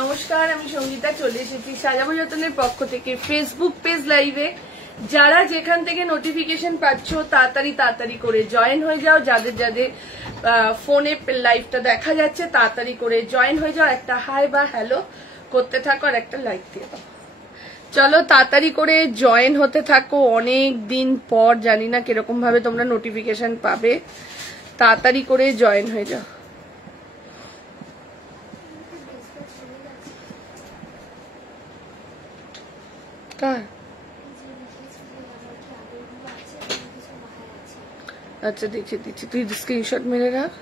নমস্কার, আমি সঙ্গীতা চলে এসেছি সাজাবো যতনের পক্ষ থেকে ফেসবুক পেজ লাইভে। যারা যেখান থেকে নোটিফিকেশন পাচ্ছ তাড়াতাড়ি করে জয়েন হয়ে যাও। যাদের যাদের ফোনে লাইভটা দেখা যাচ্ছে তাড়াতাড়ি করে জয়েন হয়ে যাও। একটা হাই বা হ্যালো করতে থাকো আর একটা লাইক দিয়ে দাও। চলো তাড়াতাড়ি করে জয়েন হতে থাকো। অনেক দিন পর, জানি না কিরকম ভাবে তোমরা নোটিফিকেশন পাবে। তাড়াতাড়ি করে জয়েন হয়ে যাও। আচ্ছা দিচ্ছি, তুই স্ক্রিনশট মেরে রাখ,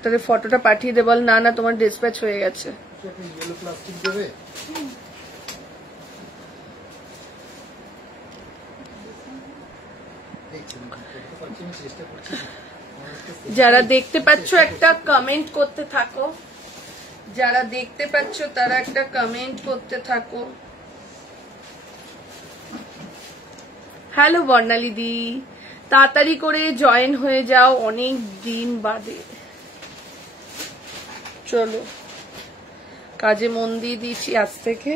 তাহলে ফটোটা পাঠিয়ে দে। বল না তোমার ডিসপ্যাচ হয়ে গেছে। যারা দেখতে পাচ্ছ একটা কমেন্ট করতে থাকো। যারা দেখতে পাচ্ছ তারা একটা কমেন্ট করতে থাকো। হ্যালো বর্ণালী দি, তাড়াতাড়ি করে জয়েন হয়ে যাও, অনেক দিন বাদে। চলো কাজে মন দিয়ে দিয়েছি আজ থেকে।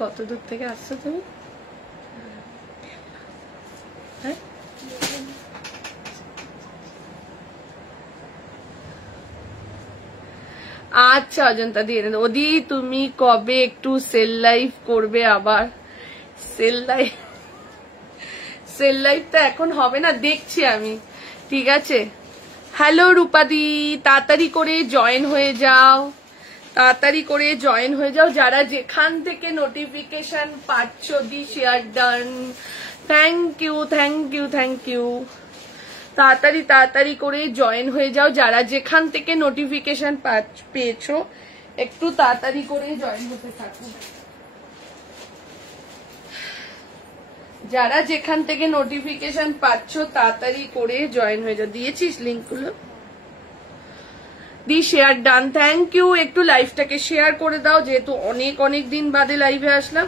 কত দূর থেকে আসছো তুমি? হ্যাঁ আচ্ছা অজন্তা দিয়ে ওদি, তুমি কবে একটু সেল লাইভ করবে আবার? সেল লাইভ তো এখন হবে না, দেখছি আমি। ঠিক আছে, হ্যালো রূপাদি, তাড়াতাড়ি করে জয়েন হয়ে যাও। তাড়াতাড়ি করে জয়েন হয়ে যাও। যারা যেখান থেকে নোটিফিকেশন পাচ্ছ দি শেয়ার ডান। Thank you. তাড়াতাড়ি করে জয়েন হয়ে যাও। যারা যেখান থেকে নোটিফিকেশন পেয়েছো একটু তাড়াতাড়ি করে জয়েন হতে থাকো। যারা যেখান থেকে নোটিফিকেশন পাচ্ছ তাড়াতাড়ি করে জয়েন হয়ে যাও। দিয়েছিস লিঙ্কগুলো? দি শেয়ার ডান, থ্যাংক ইউ। একটু লাইভটাকে শেয়ার করে দাও, যেহেতু অনেক দিন বাদে লাইভে আসলাম,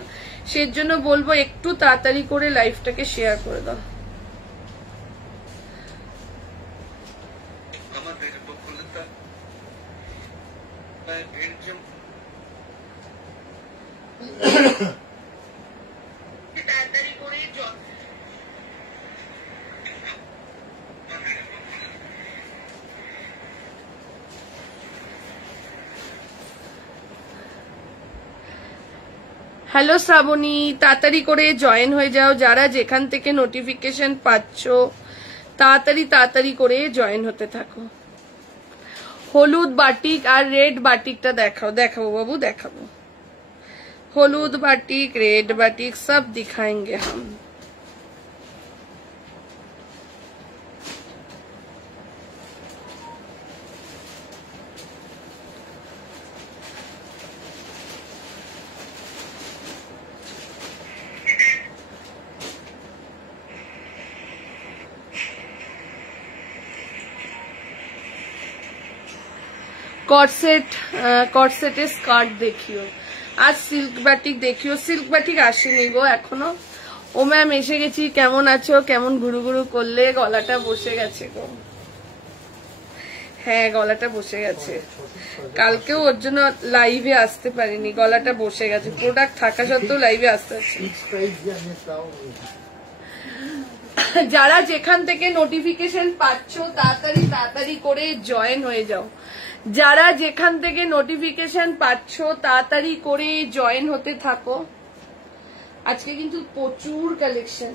সেজন্য বলবো একটু তাড়াতাড়ি করে লাইভটাকে শেয়ার করে দাও। হ্যালো শ্রাবণী, তাড়াতাড়ি করে জয়েন হয়ে যাও। যারা যেখান থেকে নোটিফিকেশন পাচ্ছ তাড়াতাড়ি করে জয়েন হতে থাকো। হলুদ বাটিক আর রেড বাটিকটা দেখাবো বাবু, দেখাবো। হলুদ বাটিক, रेड बाटिक सब दिखाएंगे हम। কটসেটের স্কার্ট দেখিও। আজ সিল্ক বাটিক দেখিও। সিল্ক বাটিক আসেনি গো এখনো। ও ম্যাম এসে গেছি, কেমন আছো? কেমন ঘুরু করলে? গলাটা বসে গেছে গো। হ্যাঁ গলাটা বসে গেছে, কালকেও ওর জন্য লাইভে আসতে পারিনি, গলাটা বসে গেছে। প্রোডাক্ট থাকা সত্ত্বেও লাইভে আসতে পারছি। যারা যেখান থেকে নোটিফিকেশন পাচ্ছ তাড়াতাড়ি করে জয়েন হয়ে যাও। যারা যেখান থেকে নোটিফিকেশন পাচ্ছ তাড়াতাড়ি করে জয়েন হতে থাকো। আজকে কিন্তু প্রচুর কালেকশন।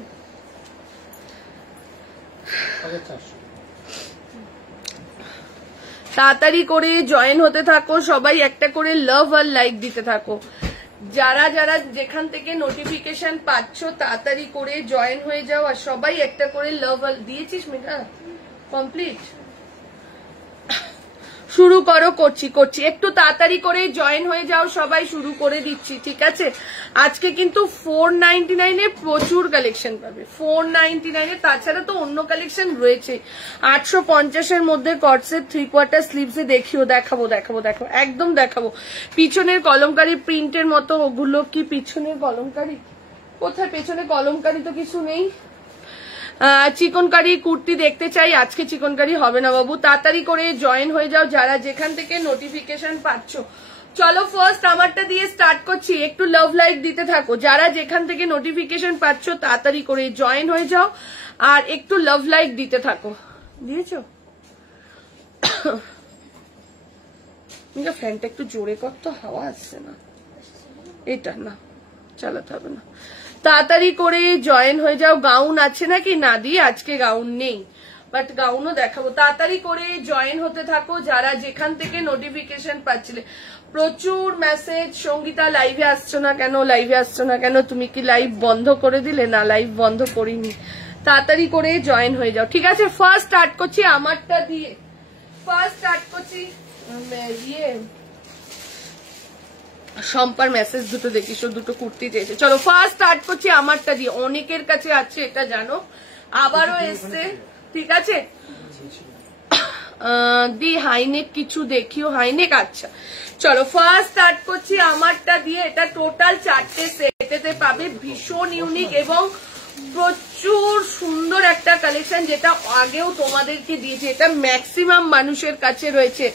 তাড়াতাড়ি করে জয়েন হতে থাকো। সবাই একটা করে লাভ আর লাইক দিতে থাকো। যারা যেখান থেকে নোটিফিকেশন পাচ্ছ তাড়াতাড়ি করে জয়েন হয়ে যাও। আর সবাই একটা করে লাভ আর দিয়েছিস মেয়েটা কমপ্লিট। শুরু করো, করছি একটু তাড়াতাড়ি করে জয়েন হয়ে যাও। সবাই শুরু করে দিচ্ছি, ঠিক আছে? আজকে কিন্তু 499 প্রচুর কালেকশন পাবে। 499 তাছাড়া তো অন্য কালেকশন রয়েছে। 850 মধ্যে কটসেট 3/4 স্লিভসে দেখাবো একদম দেখাবো। পিছনের কলমকারি প্রিন্টের মতো, ওগুলো কি পিছনের কলমকারি? কোথায় পেছনে কলমকারি তো কিছু নেই। চিকনকারি কুর্তি দেখতে চাই, আজকে চিকনকারি হবে না বাবু, তাড়াতাড়ি করে জয়েন হয়ে যাও যারা যেখান থেকে নোটিফিকেশন পাচ্ছ। চলো ফার্স্ট আমারটা দিয়ে স্টার্ট করছি, একটু লাভ লাইক দিতে থাকো, যারা যেখান থেকে নোটিফিকেশন পাচ্ছ তাড়াতাড়ি করে জয়েন হয়ে যাও আর একটু লাভ লাইক দিতে থাকো। দিয়েছো? ফ্যানটা একটু জোরে কর তো, হাওয়া আসছে না, এটা না চালাতে হবে না। তাড়াতাড়ি করে জয়েন হয়ে যাও। গাউন আছে নাকি? না দি আজকে গাউন নেই, বাট গাউনও দেখাবো। তাড়াতাড়ি করে জয়েন হতে থাকো যারা যেখান থেকে নোটিফিকেশন পাচ্ছিলে। প্রচুর মেসেজ, সঙ্গীতা লাইভে আসছো না কেন, লাইভে আসছো না কেন, তুমি কি লাইভ বন্ধ করে দিলে? না, লাইভ বন্ধ করিনি। তাড়াতাড়ি করে জয়েন হয়ে যাও, ঠিক আছে? ফার্স্ট স্টার্ট করছি আমারটা দিয়ে, ফার্স্ট স্টার্ট করছি সম্পার মেসেজ দুটো দেখিস, দুটো কুর্তি চেয়েছে। চলো ফার্স্ট স্টার্ট করছি আমারটা দিয়ে, অনেকের কাছে আছে এটা জানো, আবারও এসছে, ঠিক আছে? দি হাইনেক কিছু দেখিও, হাইনেক, আচ্ছা চলো ফার্স্ট স্টার্ট করছি আমারটা দিয়ে। এটা টোটাল 4টে সেটেতে পাবে, ভীষণ ইউনিক এবং প্রচুর সুন্দর একটা কালেকশন, যেটা আগেও তোমাদেরকে দিয়েছে, এটা ম্যাক্সিমাম মানুষের কাছে রয়েছে,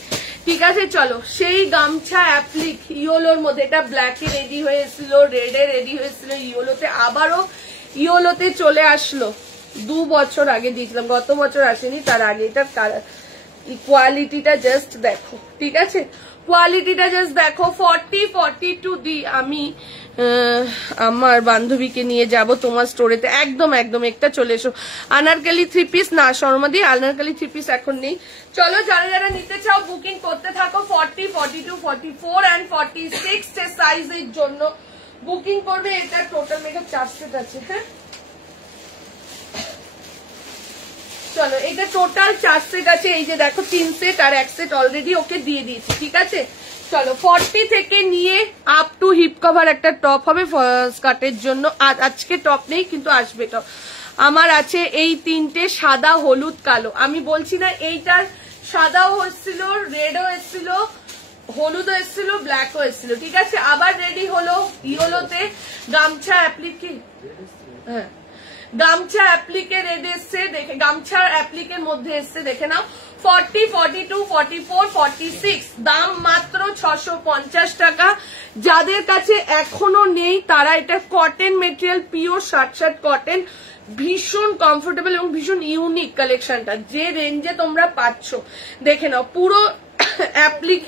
ঠিক আছে? চলো সেই গামছা অ্যাপ্লিক ইয়োলোর মধ্যে, এটা ব্ল্যাকে রেডি হয়েছিল, রেডে রেডি হয়েছিল, ইয়োলোতে আবারও ইয়োলোতে চলে আসলো। 2 বছর আগে দিয়েছিলাম, গত বছর আসেনি, তার আগে। এটার কালার কোয়ালিটিটা জাস্ট দেখো, ঠিক আছে? কোয়ালিটিটা জাস্ট দেখো। 40-42 দি আমি আমার বান্ধবীকে নিয়ে যাব তোমার স্টোরেতে, একদম একদম একটা চলে এসো। আনারকালি 3 পিস না শর্মাদি, আনারকালি 3 পিস এখন নেই। চলো যারা যারা নিতে চাও বুকিং করতে থাকো। 40, 42, 44 and 46 সাইজের জন্য বুকিং করবে। এটা টোটাল মেকআপ 4 সেট আছে, হ্যাঁ চলো এটা টোটাল 4 সেট আছে। এই যে দেখো 3 সেট আর 1 সেট অলরেডি ওকে দিয়ে দিয়েছি, ঠিক আছে? চলো 40 থেকে নিয়ে আপ টু হিপ কভার একটা টপ হবে স্কার্টের জন্য। আজকে টপ নেই কিন্তু আসবে টপ। আমার আছে এই 3টে, সাদা, হলুদ, কালো। আমি বলছি না এইটার সাদাও এসেছিল, রেডও এসেছিল, হলুদও এসেছিল, ব্ল্যাকও এসেছিল, ঠিক আছে? আবার রেডি হলো ইয়োলোতে গামছা অ্যাপ্লিকে, হ্যাঁ গামছা অ্যাপ্লিকে রেড এসছে, দেখে গামছার অ্যাপ্লিকের মধ্যে এসছে, দেখে নাও। 40, 42, 44, 46 দাম মাত্র 650 টাকা। যাদের কাছে এখনো নেই তারা এটা cotton material, pure shirt cotton, ভীষণ কমফোর্টেবল এবং ভীষণ ইউনিক কালেকশনটা, যে রেঞ্জে তোমরা পাচ্ছ দেখে নাও। পুরো অ্যাপ্লিক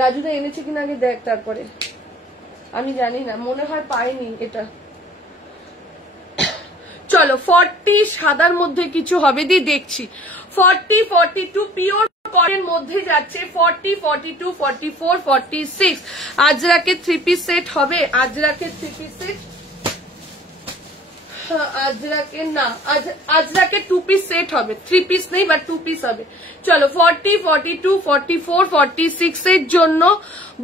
রাজুদা এনেছে কিনা আগে দেখ, তারপরে আমি জানি না, মনে হয় পাইনি এটা। চলো 40 সাদার মধ্যে কিছু হবে দি দেখছি। 40, 42 পিওর কটনের মধ্যে যাচ্ছে। 40, 42, 44, 46 আজরাকে 3 পিস সেট হবে। আজরাকে 3 পিস সেট, আজরাকে না, আজরাকে 2 পিস সেট হবে, 3 পিস নেই বাট 2 পিস হবে। চলো 40, 42, 44, 46 এর জন্য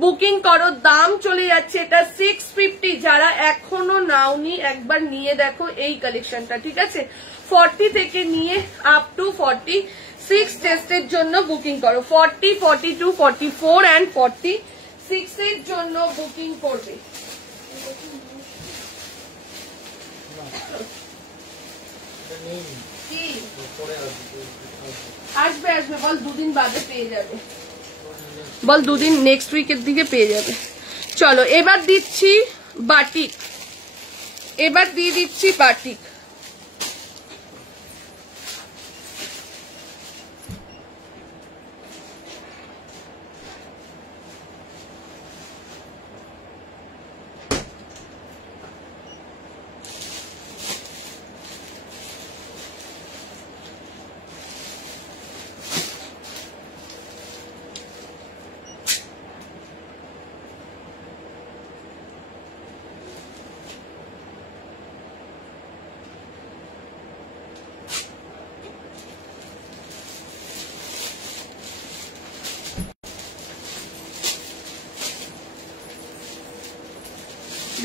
বুকিং করো। দাম চলে যাচ্ছে এটা 650। যারা এখনো নাওনি একবার নিয়ে দেখো এই কালেকশনটা, ঠিক আছে? 40 থেকে নিয়ে আপ টু 46 টেস্টের জন্য বুকিং করো। 40, 42, 44 and 46 এর জন্য বুকিং করবে। আসবে আসবে, বল 2 দিন বাদে পেয়ে যাবে, বল 2 দিন নেক্সট উইকের দিকে পেয়ে যাবে। চলো এবার দিচ্ছি বাটিক, এবার দিয়ে দিচ্ছি বাটিক।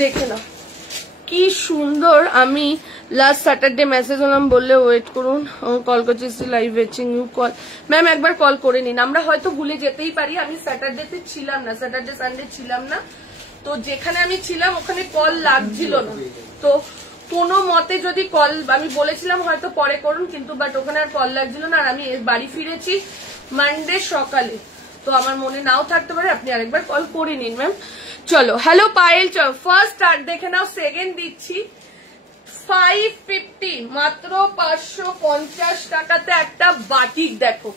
দেখে নাও কি সুন্দর। আমি লাস্ট স্যাটারডে মেসেজ হলাম, বললে ওয়েট করুন, কল করছি লাইভ ওয়েচিং ইউ কল। ম্যাম একবার কল করে নিন, আমরা হয়তো ভুলে যেতেই পারি। আমি স্যাটারডেতে ছিলাম না, স্যাটারডে সানডে ছিলাম না, তো যেখানে আমি ছিলাম ওখানে কল লাগছিল না, তো কোনো মতে যদি কল, আমি বলেছিলাম হয়তো পরে করুন, কিন্তু বাট ওখানে আর কল লাগছিল না, আর আমি বাড়ি ফিরেছি মানডে সকালে, তো আমার মনে নাও থাকতে পারে, আপনি আরেকবার কল করে নিন ম্যাম। চলো, হ্যালো পায়েল, চলো ফার্স্ট স্টার্ট দেখে নাও, সেকেন্ড দিচ্ছি 550, মাত্র 550 টাকাতে একটা বাটিক দেখো,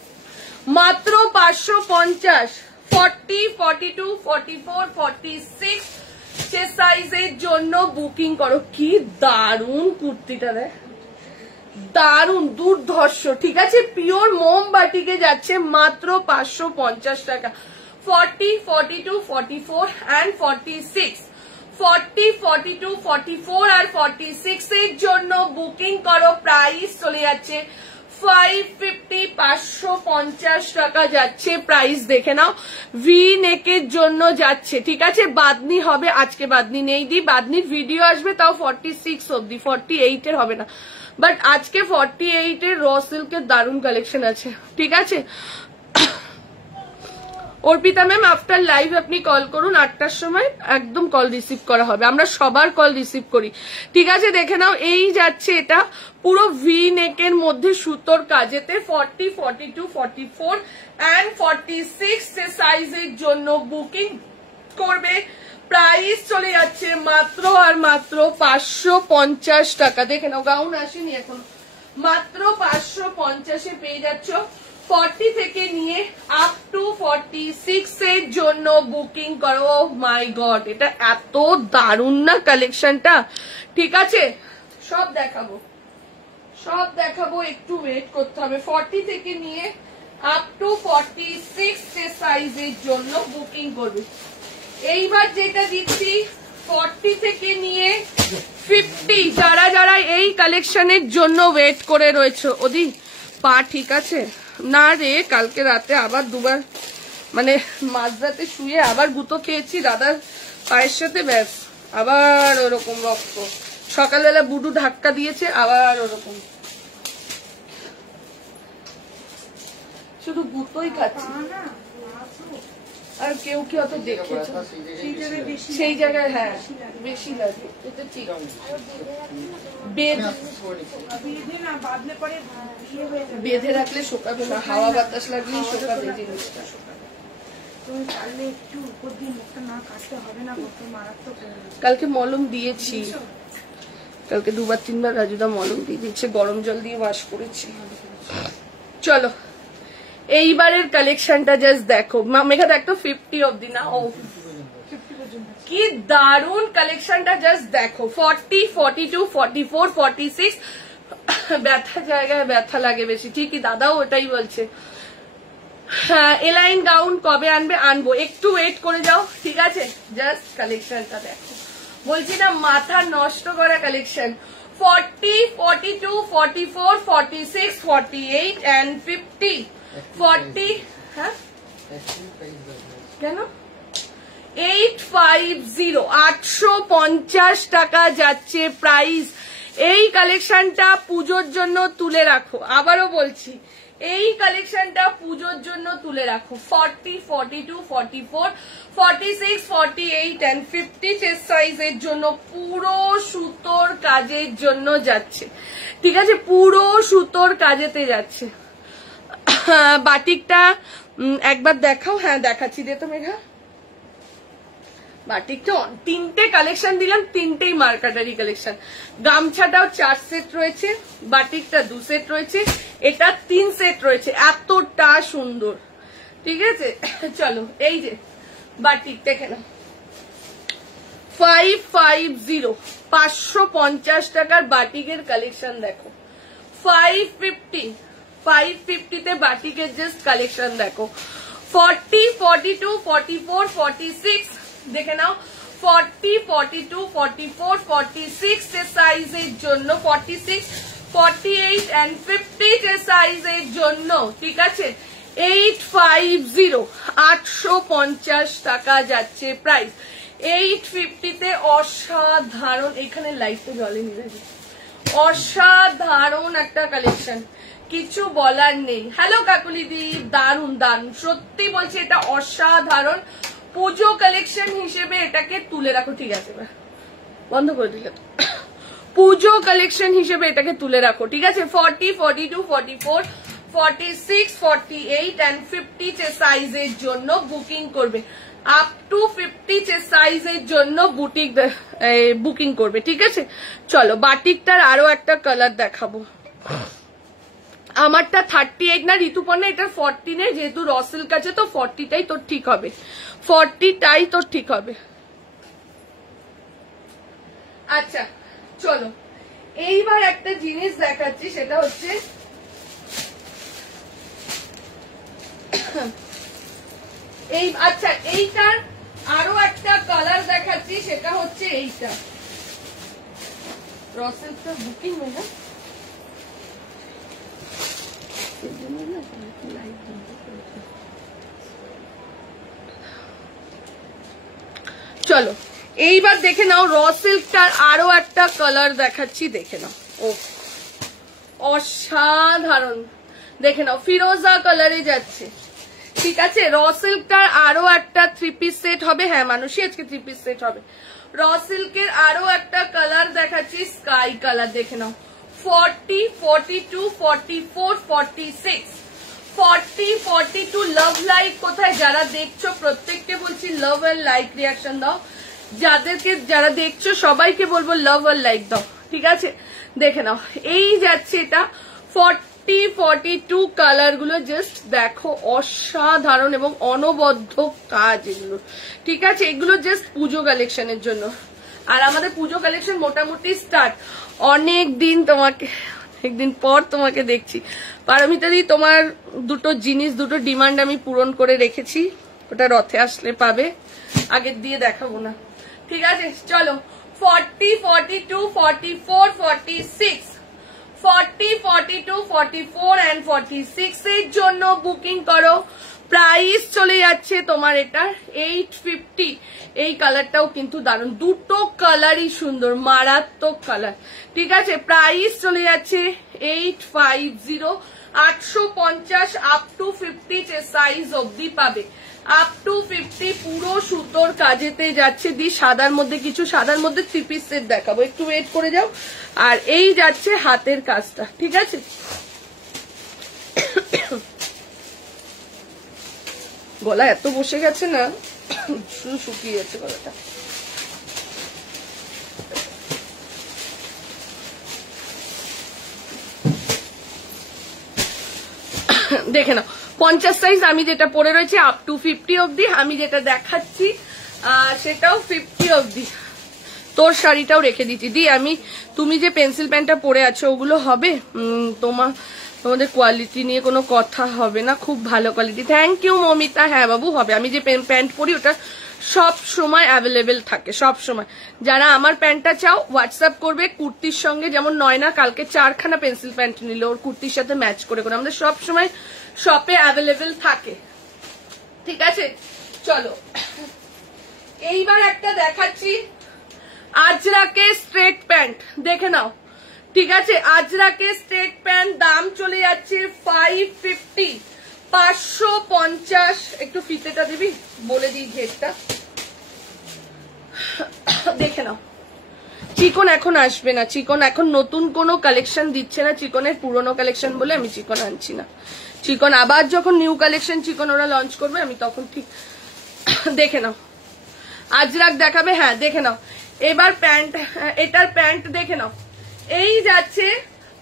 মাত্র 550, 40, 42, 44, 46 সে সাইজের জন্য বুকিং করো। কি দারুন কুর্তিটা দেখ, দারুন দুর্ধর্ষ, ঠিক আছে, পিওর মোমবাটিকে যাচ্ছে মাত্র 550 টাকা। 40, 42, 44 and 46, 40, 42, 44 আর 46 এর জন্য বুকিং করো। প্রাইস চলে যাচ্ছে 550, 550 টাকা যাচ্ছে প্রাইস, দেখে নাও। ভি নেকের জন্য যাচ্ছে, ঠিক আছে, বাদনি হবে, আজকে বাদনি নেই দি, বাদনির ভিডিও আসবে তাও 46 অব্দি, 48 এর হবে না, বাট আজকে 48 এর র সিল্কের দারুন কালেকশন আছে, ঠিক আছে। অর্পিতা ম্যাম আফটার লাইভ আপনি কল করুন 8টার সময়, একদম কল রিসিভ করা হবে, আমরা সবার কল রিসিভ করি, ঠিক আছে। দেখে নাও, এই যাচ্ছে এটা পুরো ভি নেকের মধ্যে সুতোর কাজেতে, 40, 42, 44 and 46 সাইজের জন্য বুকিং করবে। প্রাইস চলে যাচ্ছে মাত্র আর মাত্র 550 টাকা। দেখে নাও, গাউন আসেনি এখন, মাত্র 550 পেয়ে যাচ্ছ। 40 থেকে নিয়ে আপ টু 46 এর জন্য বুকিং করো। মাই গড, এটা এত দারুণ না কালেকশনটা, ঠিক আছে, সব দেখাবো, সব দেখাবো, একটু ওয়েট করতে হবে। 40 থেকে নিয়ে আপ টু 46 সাইজের জন্য বুকিং করবে। এইবার যেটা দিচ্ছি 40 থেকে নিয়ে 50, যারা যারা এই কালেকশনের জন্য ওয়েট করে রয়েছে। ওদি পা ঠিক আছে না রে, কালকে রাতে আবার দুবার মানে মাঝরাতে শুয়ে আবার গুঁতো খেয়েছি দাদার পায়ের সাথে, ব্যাস আবার ওরকম রক্ত, সকালবেলা বুডু ধাক্কা দিয়েছে, আবার ওরকম শুধু গুঁতোই খাচ্ছি। আর কেউ কি অত দেখেছে সেই জায়গায়, হ্যাঁ বেশি লাগে, এটা ঠিক। বেঁধে রাখলে শোকাবে না, হাওয়া বাতাস লাগলেই শোকাবে জিনিসটা। কালকে মলম দিয়েছি, কালকে 2-3 বার রাজুদা মলম দিয়ে দিচ্ছে, গরম জল দিয়ে ওয়াশ করেছি। চলো এইবারের কালেকশনটা জাস্ট দেখো, মেঘা দেখো 50 অব্দি না, ও কি দারুন কালেকশনটা জাস্ট দেখো। 40, 42, 44, 46 ব্যথা জায়গায় ব্যথা লাগে বেশি, ঠিকই, দাদাও ওটাই বলছে। হ্যাঁ, এলাইন গাউন কবে আনবে? আনবো, একটু ওয়েট করে যাও, ঠিক আছে। জাস্ট কালেকশনটা দেখো, বলছি না মাথা নষ্ট করা কালেকশন। 40, 42, 44, 46, 48 and 50, 40, হ্যাঁ কেন 850, 850 টাকা যাচ্ছে প্রাইস। এই কালেকশনটা পুজোর জন্য তুলে রাখো, আবারও বলছি এই কালেকশনটা পুজোর জন্য তুলে রাখো। 40, 42, 44, 46, 48 and 50 চেস্ট সাইজের জন্য পুরো সুতোর কাজের জন্য যাচ্ছে, ঠিক আছে, পুরো সুতোর কাজেতে যাচ্ছে। বাটিকটা একবার দেখাও, হ্যাঁ দেখাচ্ছি, দে তো মেঘা। বাটিকটা 3টে কালেকশন দিলাম, 3টেই মার্কাটারি কালেকশন। গামছাটাও 4 সেট রয়েছে, বাটিকটা 2 সেট রয়েছে, এটা 3 সেট রয়েছে, এতটা সুন্দর, ঠিক আছে। চলো এই যে বাটিক দেখে নাও, 550, 550 টাকার বাটিকের কালেকশন দেখো। 550 তে বাটিকের জাস্ট কালেকশন দেখো। 40, 42, 44, 46 দেখে নাও। 40, 42, 44, 46 সাইজের জন্য, 46, 48 and 50 সাইজের জন্য, ঠিক আছে। 850, 850 টাকা যাচ্ছে প্রাইস। 850 তে অসাধারণ, এখানে লাইটটা জ্বলেনি, অসাধারণ একটা কালেকশন, কিছু বলার নেই। হ্যালো কাকুলিদি, দারুন দারুন, সত্যি বলছি এটা অসাধারণ। পুজো কালেকশন হিসেবে এটাকে তুলে রাখো, ঠিক আছে, বন্ধ করে দিলে। পুজো কালেকশন হিসেবে এটাকে তুলে রাখো, ঠিক আছে? 40, 42, 44, 46, 48 and 50 সাইজের জন্য বুকিং করবে, আপ টু 50 সাইজের জন্য বুকিং করবে, ঠিক আছে? চলো বাটিকটার আরো একটা কালার দেখাবো। আমারটা 38 না ঋতুপর্ণা, এটার 40 নেই, যেহেতু রসেল কাছে তো 40টাই তোর ঠিক হবে, 40টাই তোর ঠিক হবে। আচ্ছা চলো এইবার একটা জিনিস দেখাচ্ছি, সেটা হচ্ছে আচ্ছা এইটার আরো একটা কালার দেখাচ্ছি, সেটা হচ্ছে এইটা। রসেলটা বুকিং হয় না, চলো এইবার দেখে নাও র সিল্কটার আরো একটা কালার দেখাচ্ছি, দেখে নাও। ও অসাধারণ, দেখে নাও ফিরোজা কালারে যাচ্ছে, ঠিক আছে? র সিল্কটার আরো একটা 3 পিস সেট হবে। হ্যাঁ মানুষই আজকে 3 পিস সেট হবে। র সিল্কের আরো একটা কালার দেখাচ্ছি, স্কাই কালার, দেখে নাও। 40, 42, 44, 46, 40, 42 লাভ লাইক কোথায়? যারা দেখছো প্রত্যেককে বলছি লাভ আর লাইক রিয়াকশন দাও, যারা দেখছো সবাইকে বলবো লাভ আর লাইক দাও, ঠিক আছে? দেখে নাও এই যাচ্ছে এটা 40, 42 কালার গুলো, জাস্ট দেখো অসাধারণ এবং অনবদ্য কাজ এগুলো, ঠিক আছে? এগুলো জাস্ট পুজো কালেকশনের জন্য। আর আমাদের পুজো কালেকশন মোটামুটি স্টার্ট, অনেকদিন পর তোমাকে দেখছি। পারমিতাদি তোমার দুটো ডিমান্ড আমি পূরণ করে রেখেছি, ওটা রথে আসলে পাবে, আগের দিয়ে দেখাবো না, ঠিক আছে? চলো 40, 42, 44, 46, 40, 42, 44 and 46 এর জন্য বুকিং করো। প্রাইস চলে যাচ্ছে তোমার এটা 850। এই কালারটাও কিন্তু দারুণ, দুটো কালারই সুন্দর, মারাত্মক কালার, ঠিক আছে? প্রাইস চলে যাচ্ছে 850, 850 আপ টু 50 সাইজ অব্দি পাবে, আপ টু 50 পুরো সুতোর কাজেতে যাচ্ছে। দি সাদার মধ্যে কিছু, সাদার মধ্যে 3 পিস সেট দেখাবো, একটু ওয়েট করে যাও। আর এই যাচ্ছে হাতের কাজটা, ঠিক আছে? গলা এত বসে গেছে না, শুধু শুকিয়ে যাচ্ছে গলাটা। দেখে নাও 50 সাইজ আমি যেটা পরে রয়েছে আপ টু 50 অব্দি, আমি যেটা দেখাচ্ছি সেটাও 50 অব্দি। তোর শাড়িটাও রেখে দিচ্ছি দি, তুমি যে পেন্সিল প্যান্টটা পরে আছো ওগুলো হবে, তোমাদের কোয়ালিটি নিয়ে কোনো কথা হবে না, খুব ভালো কোয়ালিটি। Thank you Momita. হ্যাঁ বাবু হবে, আমি যে প্যান্ট পরি ওটা সব সময় অ্যাভেলেবেল থাকে, সব সময়। যারা আমার প্যান্টটা চাও হোয়াটসঅ্যাপ করবে কুর্তির সঙ্গে, যেমন নয়না কালকে 4খানা পেন্সিল প্যান্ট নিল ওর কুর্তির সাথে ম্যাচ করে করে, আমাদের সব সময় শপে অ্যাভেলেবেল থাকে, ঠিক আছে? চলো এইবার একটা দেখাচ্ছি আজরাকে স্ট্রেট প্যান্ট, দেখে নাও, ঠিক আছে? আজরাকে স্ট্রেট প্যান্ট দাম চলে যাচ্ছে 550, 550। একটু ফিতেটা দিবি, বলে দিই ঘেরটা, দেখে নাও। চিকন এখন আসবে না, চিকন এখন নতুন কোনো কালেকশন দিচ্ছে না, চিকনের পুরনো কালেকশন বলে আমি চিকন আনছি না। চিকন আবার যখন নিউ কালেকশন চিকন ওরা লঞ্চ করবে আমি তখন ঠিক, দেখে নাও। আজরাক দেখাবে, হ্যাঁ দেখে নাও। এবার প্যান্ট, এটার প্যান্ট দেখে নাও, এই যাচ্ছে